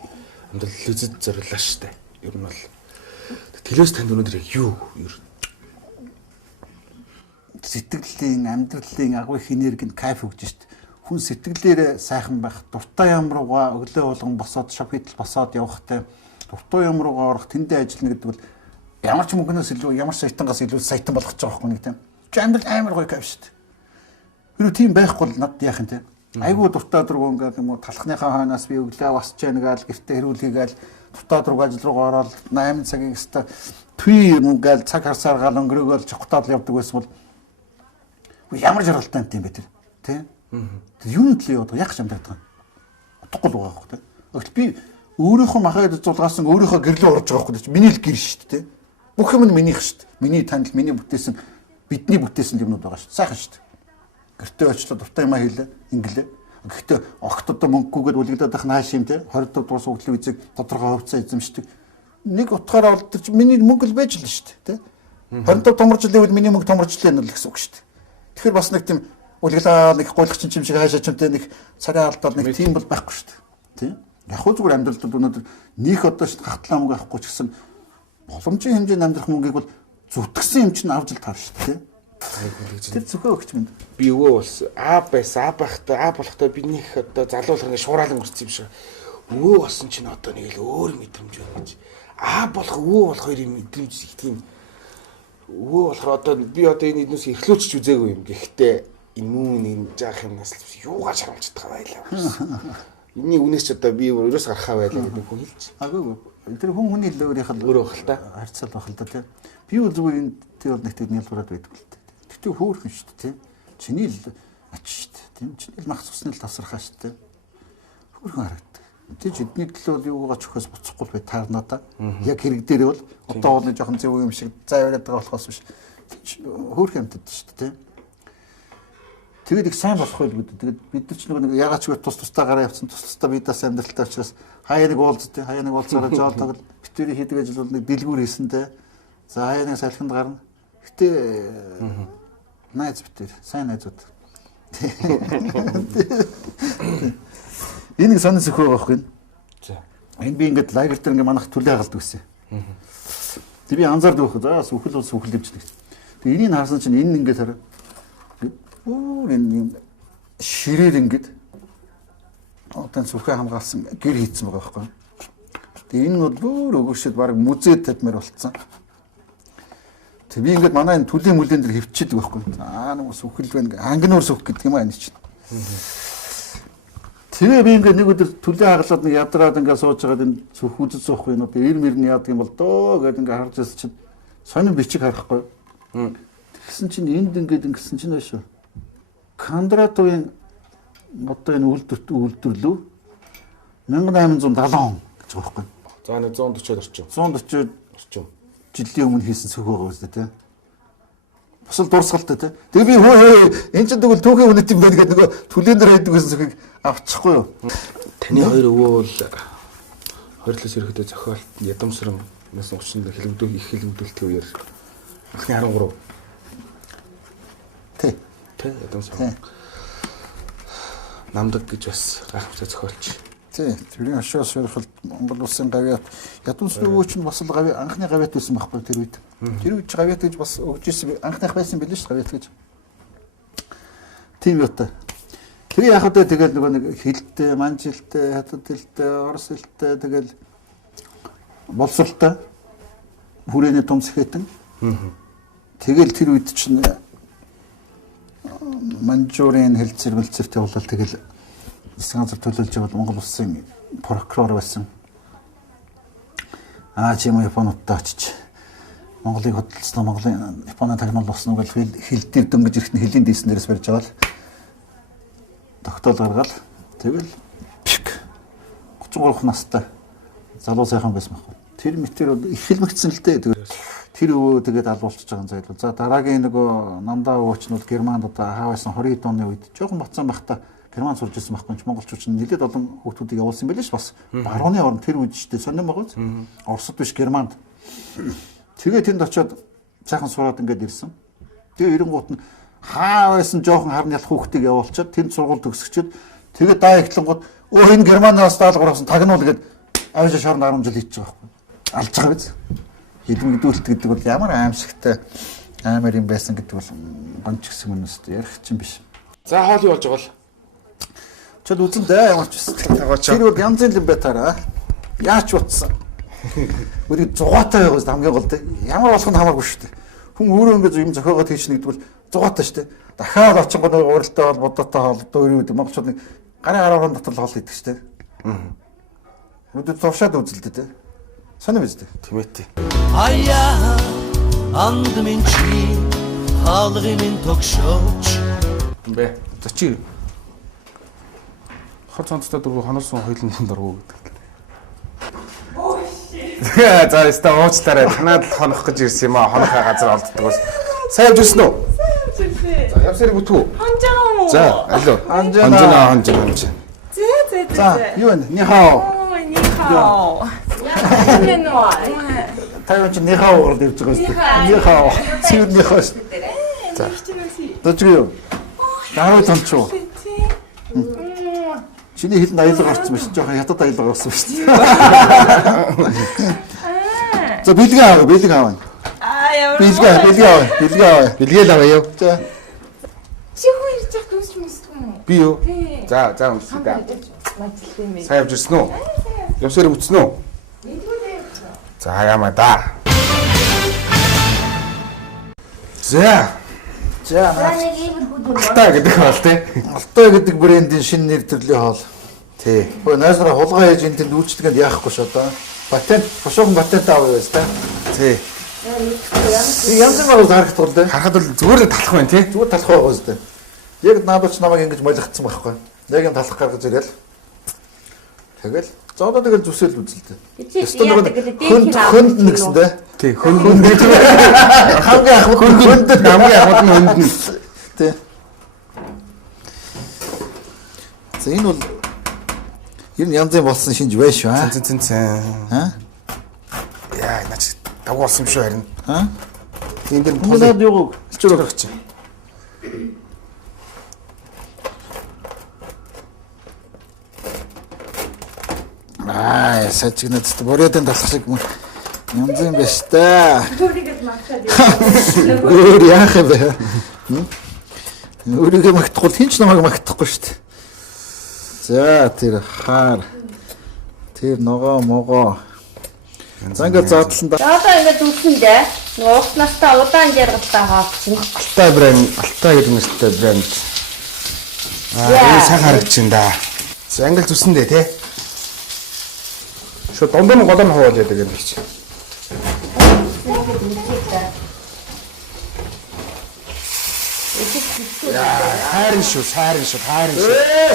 амьдрал телевизэд зориуллаа штэ. Ер нь бол телевиз танд өнөөдөр юу ер сэтгэлийн амьдралын агуу их энерги кайф өгч штэ. Хүн сэтгэлээрээ сайхан байх, дуртай яам руугаа өглөө болгон босоод шопитл босоод явахтай, дуртай яам руугаа орох, тэндээ ажиллана гэдэг бол ямар ч мөнгнөөс илүү, ямар ч саятангаас илүү саятан болгож байгаа байхгүй нэг тийм. Чи амьдрал амар гоё кайф шүү дээ. Хэрвээ тийм байхгүй бол над яах юм те. Айгуу дуртай дургу ингээд юм уу талхныхаа хойноос би өглөө босч яана гээл гэртээ хэрүүлгийгээл дуртай дургу ажил руугаа ороод 8 цагийн өстө түй юм гээл цаг харсаар гал өнгөрөөгөл чухтаад явдаг байсан бол ямар жаргалтай юм бэ тэр тий. Юуны төлөө явдаг яг ч юм байдаг. Утгагүй л байгаа байхгүй тий. Өгт би өөрийнхөө махад зулгаасан өөрийнхөө гэрлөө орж байгаа байхгүй тий. Миний л гэр шүү дээ тий. Бүх юм нь минийх шүү дээ. Миний танил, миний бүтээсэн, бидний бүтээсэн юмнууд байгаа шүү дээ. Сайхан шүү дээ. Гэртээ очлоо дуртай юм хийлээ, инглээ. Гэхдээ огт одоо мөнгөгүйгээд үлэгдээд байх нааш юм тий. 20 дуус өглөө үзэг тодорхой хувьцаа эзэмшдэг. Нэг утгаараа бол тэр миний мөнгө л байж л шүү дээ тий. 25 томорч лээвэл миний мөнгө томорч лээ л гэсэн үг шүү дээ. Тэгэхээр бас нэг тийм үлгэлээ нэг гуйлахчин юм шиг хаашаа чимтэй нэг царай алдаад нэг тийм бол байхгүй шүү дээ. Тий. Яг хөө зүгээр амьдралд өнөөдөр нөх одоо ш хахтлаа мөнгө авахгүй ч гэсэн боломжийн хэмжээнд амьдрах мөнгийг бол зүтгэсэн юм чинь авч л таар шүү дээ. Тэр зөвхөн өгч минь. Би өвөө болсон. Байсан. Аа болохтой би нэг одоо залуулах ингэ шууралан өрцсөн юм шиг. Өвөө болсон чинь одоо нэг л өөр мэдрэмж байна гэж. Болох өвөө болох хоёрын мэдрэмж их тийм. Өвөө болохоор одоо би одоо энэ эднээс эхлүүлчих үзээгүй юм. Гэхдээ энэ мөн нэг жаах юмнаас юугаар шарамж чадхаа байлаа. Эний үнээс ч одоо би өрөөс гарахаа байлаа гэдэг хүн хэлж. Агуу тэр хүний өөрийнх нь өөрөө бах л та. харьцал бах л да тий. Би бол зүгээр энэ тэр бол нэг тийм нялбараад байдаг л дээ. Тэгтээ хөөрхөн шүү дээ тий. Чиний л ач шүү дээ. Тийм чиний л мах цусны л тасархаа шүү дээ. Хөөрхөн харагддаг. Тий эдний төлөө юугаач өгөхөөс буцахгүй бай таарна да. Яг хэрэг дээр бол одоо бол жоохон зөв юм шиг заа яриад байгаа болохоос биш. Хөөрхөн амтд шүү дээ тий. Тэгээд их сайн болох байлгүй. Тэгээд бид нар ч нэг ягаад ч тус-тустай гараа явцсан тус-тустай бидээс амьдралтай учраас хаяа нэг уулзаараа жаал тагл битүүрийн хийдэг ажил бол нэг дэлгүүр хийсэнтэй. За хаяа нэг салхинд гарна. Гэтэ найз битэр сайн найзууд. Энийг сонир сөхөө байхгүй. За. Энэ би ингээд лагер дээр ингээд манах түлээ хагалдаг гэсэн. Тэг би анзаардаг байх. За сүхэл бол сүхэл дэвчдэг. Тэг энийг харсан чинь энэ ингээд хараа. Энэ ширээр ингээд одоо сүрхээ хамгаалсан гэр хийцэн байгаа байхгүй. Тэгээ энэ бол бүр өгөөшөд баг музейд тавьмаар болцсон. Тэг би ингээд манай энэ түлийн мүлэн дээр хөвчихэд байхгүй. Аа нэг сүхэл байна. Ангинуур сүх гэдэг юм аа энэ чинь. Тэгээ би ингээд нэг өдөр түлээ хаглаад нэг ядраад ингээд сууж байгаад энэ сүх үзэж суух юм уу. Би ир мөрний яадаг юм бол доо гэдэг ингээд харж ирсэн чинь сонин бичиг харахгүй. Тэгсэн чинь энд ингээд ингэсэн чинь шүү. Кондратовын одоо энэ үйлдвэрлэлөө 1870 он гэж байгаа байхгүй. За нэг 140 орчим. 140 орчим жилийн өмнө хийсэн сөхөө байгаа үстэй тий. Бас л дурсгалтай тий. Тэгээ би энэ ч тэгвэл түүхийн үнэт юм байна гэдэг нөгөө түлэн дээр хайдаг гэсэн сөхийг авчихгүй юу. Таны хоёр өвөө бол хорилоос ирэхдээ зохиолт ядамсран 1930-нд хэлэгдүүлэлтийн үеэр анхны 13. Тий. Тэ ядамсран. Намдаг гэж бас гайхамшигтай зохиолч. Тий. Тэрийн хашаас ширхэлд Монгол улсын гавьяат ядамсрын өвөө чинь бас л анхны гавьяат байсан байхгүй тэр үед. Тэр үед гавьяат гэж бас өгж ирсэн анхных байсан билээ шүү гавьяат гэж. Тийм юу та. Тэгээ яг одоо тэгэл нөгөө нэг хилтэй, манжилтэй, хятад хэлтэй, орос хэлтэй тэгэл боловсралтай хүрээний том сэхэтэн. Тэгэл тэр үед чинь Манжуурийн хэлцэр мэлцэртэй болол тэгэл засгийн газар төлөөлж байгаа Монгол улсын прокурор байсан. Чим Японуудтай очиж Монголыг хөдөлсөн Монголын Японы тагнуул болсноо гэж хил дээр дөнгөж ирэхт нь хилийн дээсэн дээрээс барьж байгаа л тогтоол гаргаад тэгэл 33 настай залуу сайхан байсан байхгүй. Тэр мэтэр их хэлмэгдсэн л дээ. Тэр өвөө тэгээд алуулчихж байгаа юм зайлгүй. За дараагийн нөгөө намдаа өвөөчнүүд Германд одоо хаа байсан 20 оны үед жоохон бацсан байхдаа Герман сурж ирсэн байхгүй ч монголчууд нь нэлээд олон хүүхдүүдийг явуулсан байлээ ш бас. Барууны орн тэр үед ч сонирн байгаа. Оросд биш Германд. Тэгээ тэнд очиод цаахан сураад ингээд ирсэн. Тэгээ эренгуут нь хаа байсан жоохон харны ялах хүүхдийг явуулчаад тэнд сургууль төгсгчөөд тэгээ даа ихлэнгууд энэ Германаас даалгавар авсан тагнуул гээд авиж шорон 10 жил хийж байгаа байхгүй. Алж байгаа биз. Хилмигдүүлэлт гэдэг бол ямар аимшигтай амар юм байсан гэдэг бол гонч гисэн юм өстой ярих чинь биш. За хоол юу болж байгаа бол? Чод үзэн дээ ямар ч байсан. Тэр бол янзын юм байтаараа. Яач утсан. Өөрийг зугаатай байгаас хамгийн гол дээ. Ямар болох нь хамаагүй шүү дээ. Хүн өөрөө ингэж юм зохиогоод хийш нэгдэг бол зугаатай шүү дээ. Дахиад очингоо нэг уралтай бол бодоотой хоол өөрөө монголчууд нэг гарын 10 дотор л хоол идэх шүү дээ. Өдөр зуршаад үзэлдэ дээ. Сонир биз дээ. Тэмээтэй. Аяа анд минь чи хаалгын минь тогшооч. Бэ. За чи хот цонцтой дөрөв хонорсон хоёлын дургу гэдэг. Оо ши. За яста уучлаарай. Танаад л хонох гэж ирсэн юм аа. Хонохоо газар олддог бас. Сайн явж ирсэн үү? Сайн явж ирсэн. За явсарыг бүтгүү. Хонжоо муу. За алло. Хонжоо. За юу вэ? Ни хаа. Тайван чи нихаа уурд ирж байгаа шүү дээ. Нихаа. Сүүр нихаа. За. Дожгүй юу? Дараа томчуу. Чиний хилд аялга орсон биш. Жохон хятад аялга орсон биш. За бэлэг аав. ямар. Бэлгээ аваа яв. За. Чи хоёр жах дүнс мэсгүй. Би юу? За өмсөе да. Сайн явж ирсэн үү? Явсаар үтсэн үү? За яамаа да. За Нэг ийм хөдөлгөөн. Алтай гэдэг бол тий. Алтай гэдэг брендийн шинэ нэр төрлийн хоол. Тий. Хөөе найсраа хулгай хийж энэ тэнд үйлчлэгэнд яахгүй ш одоо. Патент, бошоохон патент авах байж та. Тий. Янз бүрээр харагдах бол дээ. Харахад бол зүгээр л талах байна тий. Зүгээр талах байгаа зү. Яг наадууч намайг ингэж молигдсан байхгүй. Яг юм талах гаргаж ирэл. Тэгэл зоодоо тэгэл зүсэл үзэлтэй. Хөнд нэгсэн дээ. Тий. Хөнд Хамгийн ахмад хөнд хамгийн ахмад нь хөнд нь. тий. За энэ бол ер нь янзын болсон шинж байж шүү аа. Цэн. Аа? Яа наач дагуу болсон юм шүү харин. Аа? Энд дэр Наад юу чөлөө өгч. Сажигнад бүрээдэн талах шиг янз юм байна шүү дээ. Өөрийгөө магтаад. Өөр яах юм бэ? Өөрийгөө магтахгүй хинч намайг магтахгүй шүү дээ. За тэр хаар. Тэр ногоо. За ингээд задлан да. Одоо ингээд зүсэндээ нөгөө урт настаа удаан жаргалтай хаалцсан. Алтай гэдэг нэртэй брэнд. Энэ сайн харагдчихээн да. За англи зүсэндээ тий. Шо дондон гол нь хаваад байдаг юм биш. Хайрын шүү.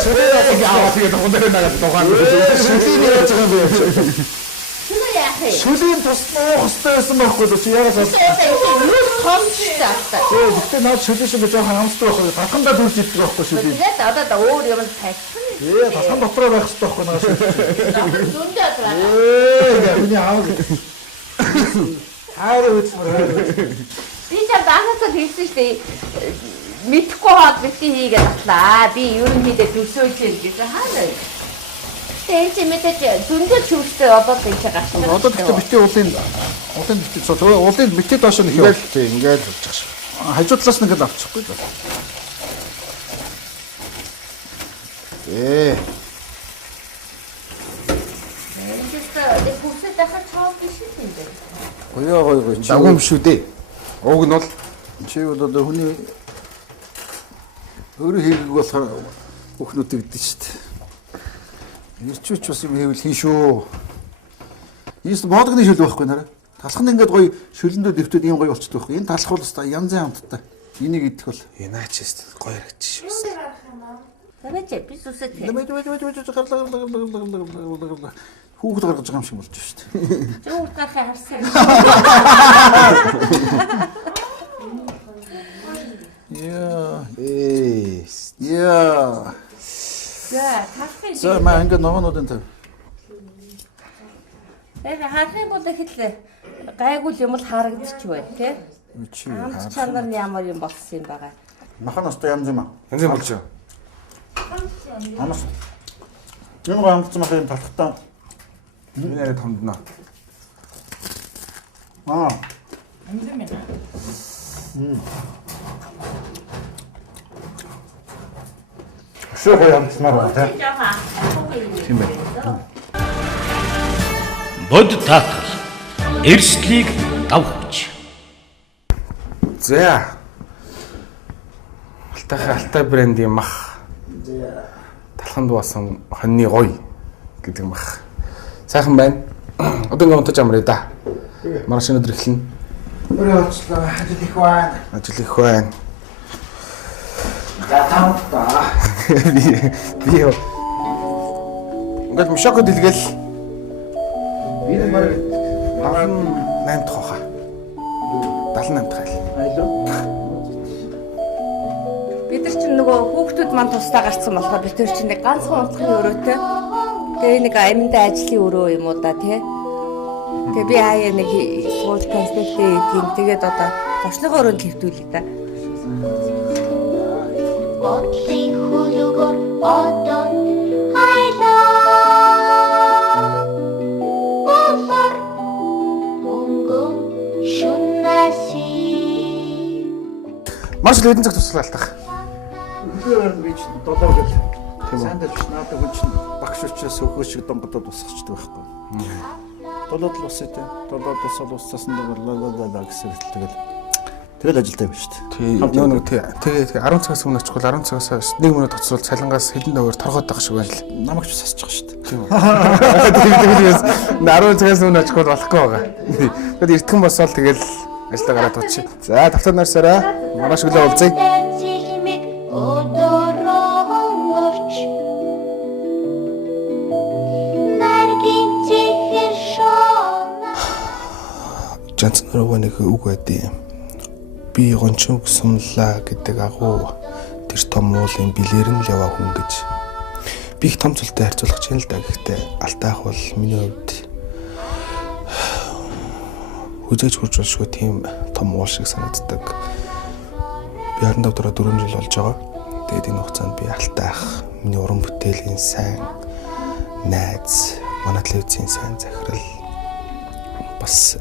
Шүлээ яа тэгээд дондор нагаад дугаан. Шүлийн яаж байгаа юм бэ? Шүлээ яах вэ? Шүлийн туснах хөстэй байсан байхгүй л чи яагаад бол Хомчтой. Гэтэ наад шүлийн шиг жоохон амстай байхгүй. Татхандаа дүрж иддэг байхгүй шүлийн. Тэгээд одоо өөр юм тайлбар. Татхан дотроо байх хэрэгтэй байхгүй наа шүлийн. Зөндөө байна. Миний аав. Хайр үзмэр. Би ч багасаа хэлсэн шүү дээ. Мэдхгүй хаад бити хийгээд атлаа. Би ерөнхийдөө төсөөлж гэсэн хаана. Тэгээд чи мэдээж зөндөө чүртэй одоо тийм ч гарч. Одоо гэхдээ бити уулын бити цоо уулын бити доош нь Ингээл тий ингээл болж байгаа шүү. хажуу талаас нь ингээд авчихгүй л. Энд хүүхдэд дахиж чав биш юм дээ. Гоё. Дагуу юм шүү дээ. Уг нь бол Чи бол одоо хүний өөрөө хийгээг болохоор бүхнүүд гэдэг шүү дээ. Ирчүүч бас юм хийвэл хийн шүү. Ийс боодгоны шүл байхгүй нараа. Талах нь ингээд гоё шүлэндөө дэвтүүд ийм гоё болчихдог байхгүй. Энэ талах бол өстой янзын амттай. Энийг идэх бол. наач шүү. Гоё харагдчих шүү. Тамаач би сүсэт. Хүүхэд гаргаж байгаа юм шиг болж шүү дээ. Зүүр гарахаа харсан. Яа. За, тахын. За маа ингээд ногоонуудын тав. Тэгээ харахын бол ихэл гайгүй юм л харагдчихвэ тий. Чи Амт чанар нь ямар юм болсон юм байгаа. махан настай янз юм аа. Янз юм болж байна. Амас. Юм гаамц махын талхтаа. Энэ яриад томдно. Шөө гоё амтмаар байна тий. Тийм байна. Бод таатал эрсдлийг давхж. За. Алтай брендийн мах. Талханд басан хоньны гоё гэдэг мах. Сайхан байна. Одоо ингэ унтаж амраа да. Маргааш өнөдөр эхэлнэ. Өөрөө очлоо ажил их байна. Ажил их байна. Гатамта. Би ингээд мшок дэлгээл Би нэг баг 8 дахь хаа. 78 дахь айл. айлуу. Бид нар чинь нөгөө хүүхдүүд маань тусдаа гарцсан болохоор бид нар чинь нэг ганцхан унтахын өрөөтэй. Тэгээ нэг амьдаа ажлын өрөө юм уу да тий. Тэгээ би хаяа нэг сууж конспект хийм. Тэгээд одоо зочлогоо өрөөнд хэвтүүлээ да. Бодлын хөлөгөр одоо хайлаа. Болор мөнгө шуннаас Маш л хэдэн цаг туслаа алдах. Өглөө би чинь 7 гэл. Сайн дээр надад хүн чинь багш учраас өөхөө шиг донгодод усгачдаг байхгүй. 7-д л ус идэв. 7-д усал уссасан даа гэсэн тэгэл. Тэгэл ажилдаа байна шүү дээ. Нэг тэгээ 10 цагаас өмнө очихвол 10 цагаас 1 минут оцвол цалингаас хэдэн дөгөр торгоод байгаа шиг байна л. Намайг ч сасчих шүү дээ. Тийм үү. 10 цагаас өмнө очихвол болохгүй байгаа. Тэгэд эртхэн босоод тэгэл ажлаа гараад туучи. За давтар нарсараа маргааш өглөө уулзъя. Жанц нөрөө нэг үг байдیں۔ Би гончог сумлаа гэдэг агуу тэр том уулын билээр нь л яваа хүн гэж би их том зүйлтэй харьцуулах чинь л да. Гэхдээ алдаах бол миний хувьд хүзэж хурж болшгүй тийм том уул шиг санагддаг. Би 25 дараа 4 жил болж байгаа. Тэгээд энэ хугацаанд би алдаах, миний уран бүтээлийн сайн найз, манай телевизийн сайн захирал бас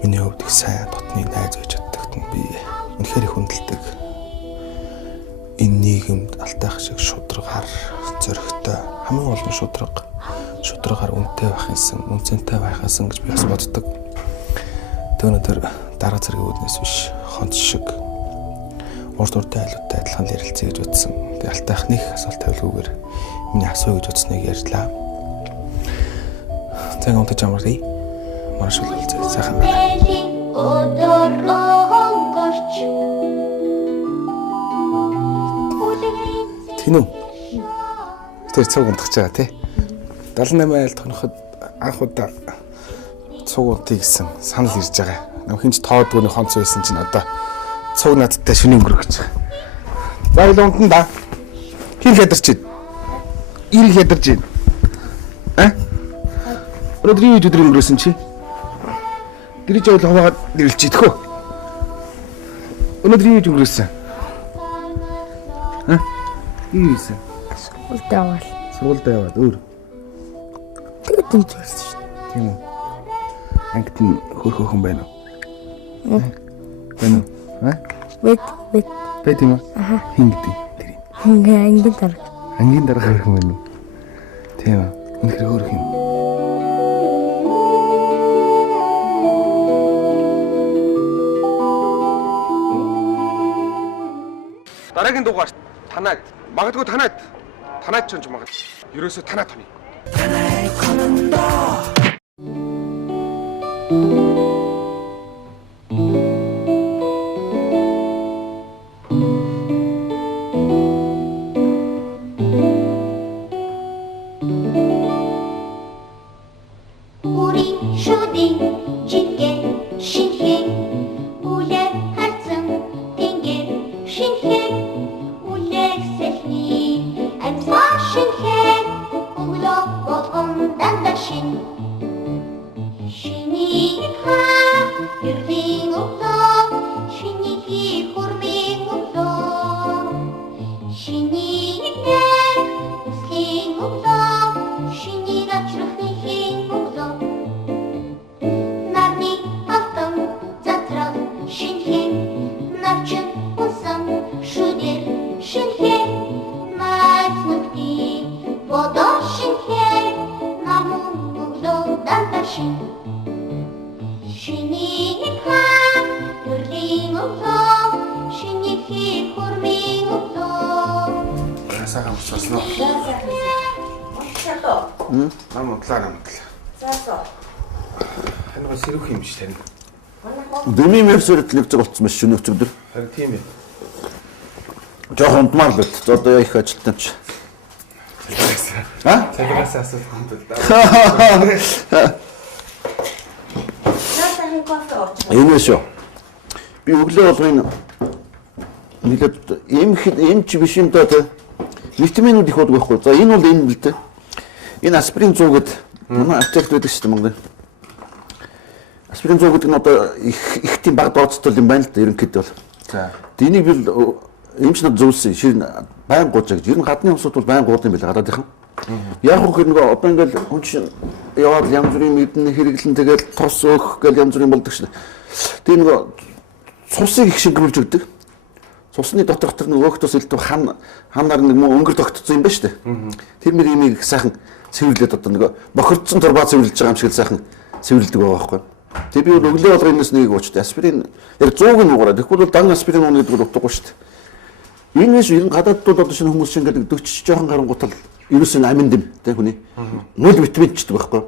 миний хувьд их сайн дотны найз гэж боддогт нь би үнэхээр их хүндэлдэг. Энэ нийгэмд алдаах шиг шударгаар зөрөгтэй хамгийн гол нь шударгаар үнэтэй байх юмсан, үнцэнтэй байх юмсан гэж би бас боддог. Өнөөдөр дараа зэргийн үүднээс биш хонц шиг урд урдын айлуудтай адилхан ярилцъя гэж бодсон. Тэгээ алдаах нэг асуулт тавилгүйгээр миний асуу гэж бодсныг ярьлаа. Тэг онтож амрыг марш уулзъя. Сайхан байна. Тинү. Тэр цуг унтах гэж байгаа тий. 78 айлд хоноход анх удаа цуг унтъя гэсэн санал ирж байгаа. Нам хинч тоодгооны хонц байсан чинь одоо цуг надтай шүний өнгөрөх гэж байгаа. За ил унтан да. Хин ядарч байна. Ирэх ядарч байна. Өнөөдөр юу өдөр өнгөрөөсөн чи? Гэрэж явал хуваагаад нэрлж идэх үү? Өнөөдөр юу өнгөрөөсөн? Юу ийсэн? Сургуульд яваад өөр. Тэгээд энэ зүйлс шүү дээ. Тийм үү? Ангид нь хөрхөөхөн байна уу? Байна уу? Бэт юм уу? Хин гэдэг тэр юм. Ангийн дараа хөрхөн байна уу? Тийм үү? Үнэхээр хөрх юм. Дараагийн дугаар танаад магадгүй танаад ч магад. Ерөөсөө танаа томи. Танай конондоо. 우리 슈딩 짙게 신해 울레 харцан тэнгэр шинхэ үлээсэлний амьсгаа шинхэ өглөө болгон дандаа шиний хаа ирдийн өглөө шиний хурмын өглөө шиний үсгийн өглөө шиний начрахын өглөө нарны алтан затрал шинхэ нарчин усан шүдэр шинхэ найснути бодо шинхэ намун өглөө дандаа шиний хаа ирдийн өглөө шиний хурмын өглөө. Сайхан болчихсон уу? Нам утлаа. Заасаа. Энэ бас хэрэг юм биш тань. Дэмий мэрсэрт лекцэг болцсон маш шөнө өчигдөр. Харин тийм ээ. Жохон унтмаар л байт. Одоо их ажилтнаа ч. Цагаас асуух юм даа. Энэ шүү. Би өглөө болгоно. Нийлээд эмч биш юм даа. Витаминууд их уудаг байхгүй. За энэ бол энэ л дээ. Энэ аспирин 100 гэдэг манай аптект байдаг шүү дээ Монгол. Аспирин 100 гэдэг нь одоо их тийм баг дооцтой юм байна л да ерөнхийдөө бол. За. Энийг би эмч нар зөвлөсөн. Шир байн гууж гэж. Ер нь гадны хүмүүсд бол байн гууд юм байна гадаадынхан. Яг хөө нөгөө одоо ингээл хүн чинь яваад янз бүрийн мэднэ хэрэглэн тэгэл тос өөх гэл янз бүрийн болдог шүү дээ. Тэгээ нөгөө цусыг их шингэрүүлж өгдөг. Цусны доторх тэр нэг өөхтөөс илтв ханаар нэг мөн өнгөр тогтцсон юм байна шүү дээ. Тэр мэр имийг сайхан цэвэрлээд одоо нэг бохирдсон турбаа цэвэрлж байгаа юм шиг сайхан цэвэрлдэг байгаа байхгүй. Тэг би бол өглөө болгоо энэс нэг уучтай аспирин яг 100-г нь угаараа. Тэгэхгүй бол дан аспирин ууна гэдэг нь утгагүй шүү дээ. Энэ биш энэ гадаадд одоо шинэ хүмүүс шингээд 40 жоохон гарангуутал ерөөс нь амин дэм тэ хүний. Мөл витаминчдэг байхгүй.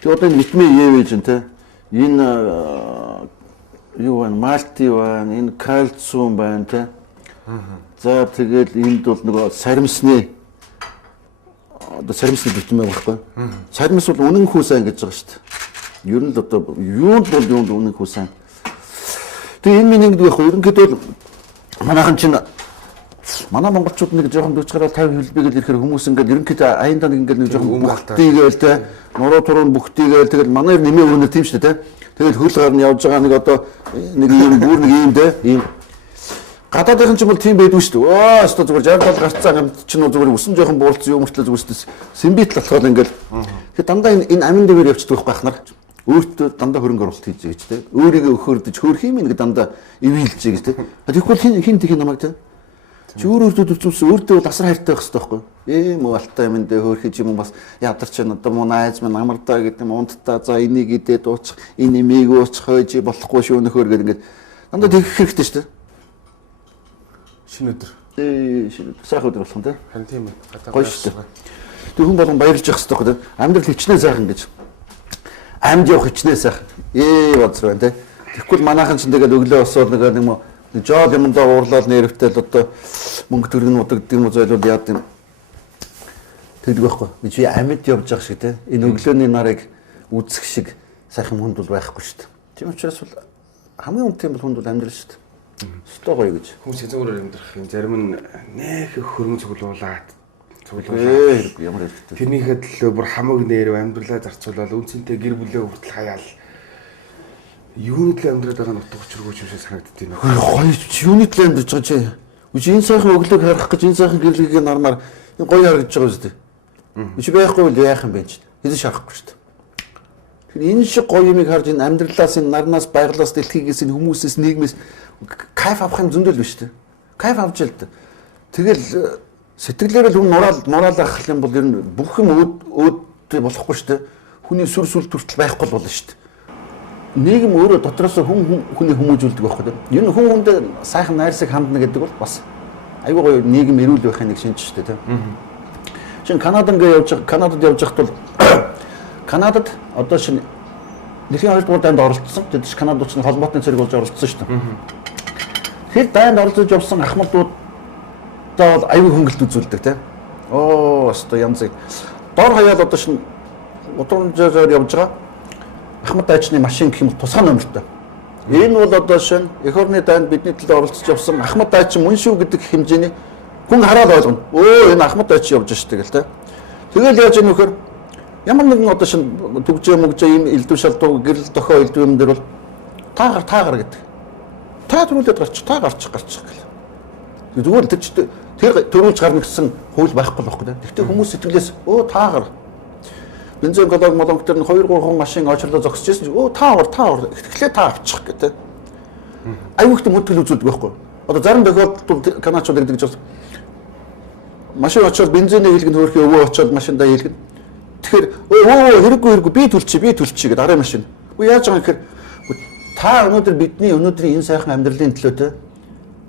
Тэг одоо энэ витамин Е вэж энэ тэ энэ юу байна малти байна энэ кальциум байна тэ. За тэгэл энд бол нөгөө саримсны одоо саримсны витамин байхгүй. Саримс бол үнэн хүү сайн гэж байгаа шүү дээ. Ер нь л одоо юунд бол юунд үнэн хүү сайн. Тэгээ энэ минь ингэдэг байхгүй. Ерөнхийдөө манайхан чинь манай монголчууд нэг жоохон 40 гаруй 50 хэлбэгээл ирэхээр хүмүүс ингээд ерөнхийдөө аяндаа нэг ингээд нэг жоохон бүгдийгээл те нуруу туруу бүгдийгээл тэгэл манай нэмээ өнө тийм шүү дээ те. Тэгэл хөл гарна явж байгаа нэг одоо нэг юм бүр нэг юм те ийм гадаадын ч юм бол тийм байдгүй шүү дээ. Оо өстө зүгээр 60 гарцаа гамт чинь зүгээр усан жоохон буулцсан юм мөртлөө зүгээр симбит болохоор ингээд тэгээ дандаа энэ амин дээр явчихдаг байхгүй ахнаар өөртөө дандаа хөрөнгө оруулалт хийж байгаа ч те өөрийгөө өхөрдөж хөрх юм ингээ дандаа ивэлж байгаа ч те тэгэхгүй хин тийг намайг те чи өөртөө зүвс өөртөө бол асар хайртай байх хэрэгтэй байхгүй ийм алтай юм дэ хөрхиж юм бас ядарч байна одоо муу найз минь амардаа гэдэг юм унтдаа за энийг идээ дуучих энэ имийг уучих хойж болохгүй шүү нөхөр гэдэг ингээ дандаа тэгэх хэрэгтэй шүү те Шинэ өдөр. Шинэ сайхан өдөр болох юм те Харин тийм ээ. Гоё шүү дээ. Тэг хүн болгон баярлж явах хэрэгтэй байхгүй те амьдрал хичнээн сайхан гэж амьд явах хичнээн сайхан боцроо байна те тэгэхгүй манайхан ч тэгээд өглөө босоод нэг юм жоо юмдаа уурлаад нэрвтэл одоо мөнгө төгрөг нутагд юм зөөлөд яад юм тэгдэг байхгүй би амьд явж байгаа шиг те энэ өглөөний нарыг үзэх шиг сайхан хүнд бол байхгүй шүү дээ тийм учраас бол хамгийн үнэтэй бол хүнд бол амьдрал шүү дээ өстой гоё гэж Хүмүүс эзэмгээрээр амьдрах юм зарим нь нэх хөрөнгө цуглуулад ямар хэрэгтэй тэрнийхээ төлөө бүр хамаг нэрв амьдралаа зарцуулаад үнцэнтэй гэр бүлээ хүртэл хаяал юуны төлөө амьдраад байгаа нь утга учиргүй юм шиг санагддаг юм. Гоё юуны төлөө амьдарч байгаа чи үгүй энэ сайхан өглөөг харах гэж энэ сайхан гэрлэгийг нармаар энэ гоё харагдаж байгаа үстэй үгүй байхгүй бол яах юм бэ ч хэзээ шарахгүй шүү дээ тэр энэ шиг гоё юмыг харж энэ амьдралаас энэ нарнаас байгалаас дэлхийгээс энэ хүмүүсээс нийгмээс кайф авах юм зөндөл биш үү кайф авч л дээ тэгэл сэтгэлээр л хүн морал авах юм бол ер нь бүх юм өөдтэй болохгүй шүү дээ хүний сүр сүл төртөл байхгүй болно шүү дээ нийгэм өөрөө дотроос хүний хүмүүжүүлдэг байхгүй тийм. Ер нь хүн хүндээ сайхан найрсаг хандна гэдэг бол бас айгүй гоё нийгэм эрүүл байхын нэг шинж шүү дээ тийм. Чин Канадад явж байхад бол Канадад одоо шинэ дэлхийн 2 дугаар дайнд оролцсон. Тэд чинь Канадууд чинь холбоотны цэрэг болж оролцсон шүү дээ. Тэр дайнд оролцож явсан ахмадуудаа бол айгүй хөнгөлт үзүүлдэг тийм. Оо өстой янз бүр. Дор хаяад одоо шинэ удамжаар явж байгаа Ахмад дайчны машин гэх юм бол тусгай номертой. Энэ бол одоо шинэ эх орны дайнд бидний төлөө оролцож явсан Ахмад дайч мөн шүү гэдэг хэмжээний хүн хараад ойлгоно. Өө энэ Ахмад дайч явж штэ гэл тэ. Тэгэл яаж ийм нөхөр ямар нэгэн одоо шинэ төгжөө мөгжөө ийм элдв шалдуу гэрэл дохоо элдв юм дээр бол таагаар гэдэг. Та төрүүлээд гарчих гэл. Зүгээр тэр төрүүлж гарна гэсэн хууль байхгүй байхгүй тэ. Гэхдээ хүмүүс сэтгэлээс өө таагаар бензин голог молонг дээр 2-3 хон машин очрлоо зогсож байсан чинь өө таа ихтлээ таа авчих гэдэг. Аюултай мөтгөл үзүүлдэг байхгүй. Одоо зарим тохиолдолд каначууд гэдэг чинь машин очоод бензиний хэлгэнд хөөрхөө өвөө очоод машиндаа хэлгэн. Тэгэхээр хэрэггүй би төлчих гэдэг арай машин. Үгүй яаж байгаа гэхээр та өнөөдөр бидний энэ сайхан амьдралын төлөө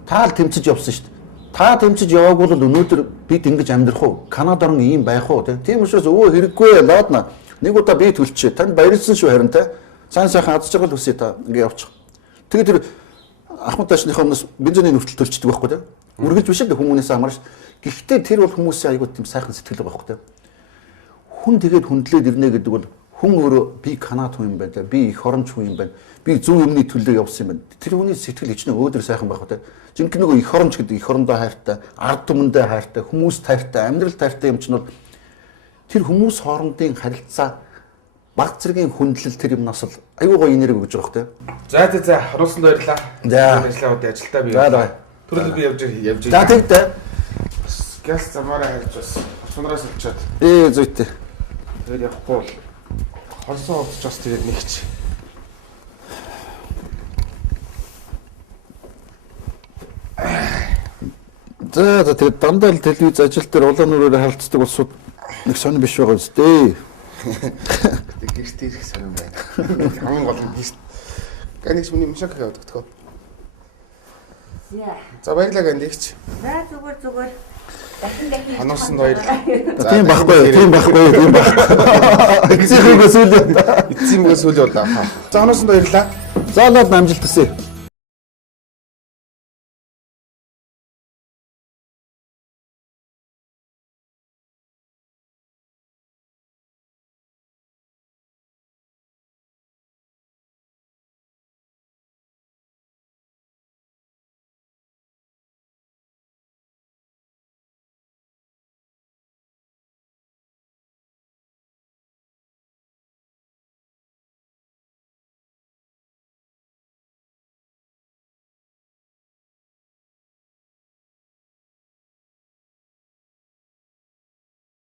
та л тэмцэж явсан шүү дээ. Та тэмцэж яваагүй бол өнөөдөр бид ингэж амьдрах уу? Канад орн ийм байх уу? Тийм учраас хэрэггүй ладна. Нэг удаа би төлчээ. Танд баярлсан шүү харин те. Сайхан аз жаргал хүсье та ингэ явчих. Тэгээд тэр Ахмад дайчныхаа өмнөөс бензиний нүртэл төлчдөг байхгүй те. Үргэлж биш л хүмүүнээс хамаарч. Гэхдээ тэр бол хүмүүсийн аягүй тийм сайхан сэтгэл байгаа байхгүй те. Хүн тэгээд хүндлээд ирнэ гэдэг бол хүн өөрөө би Канад хүн юм байна. Би эх оронч хүн юм байна. Би зөв юмны төлөө явсан юм байна. Тэр хүний сэтгэл хичнээн өөдөр сайхан байх те. Жинхэнэ нөгөө эх оронч гэдэг эх орондоо хайртай, ард түмэндээ хайртай, хүмүүс тайртай, амьдрал тайртай юм чинь бол тэр хүмүүс хоорондын харилцаа баг зэргийн хүндлэл тэр юмнаас л аюу гоё энерги өгж байгаа хэ. За харуулсан баярлаа. За ажиллагаудын ажилдаа би. За. Төрөл би явж. За тэгтээ. Газ замаараа харж бас цунараас олчоод. Зүйтэй. Тэгээд явахгүй бол холсон удаж бас тэгээд нэгч. За тэгээд дандаа л телевиз ажил дээр улаан нүрээр харилцдаг улсууд нэг сонир биш байгаа үстэй. Гэрт ирэх сонир байна. Хамгийн гол нь гэрт. Ганийч миний мишак яваад өгтгөө. За баярлалаа гандийч. За зүгээр. Дахин. Хануусан баярлалаа. Тийм байхгүй. Эцсийнхээ сүүл. Эцсийн мгс үл удаа. За хануусан баярлалаа. За наад амжилт хүсье.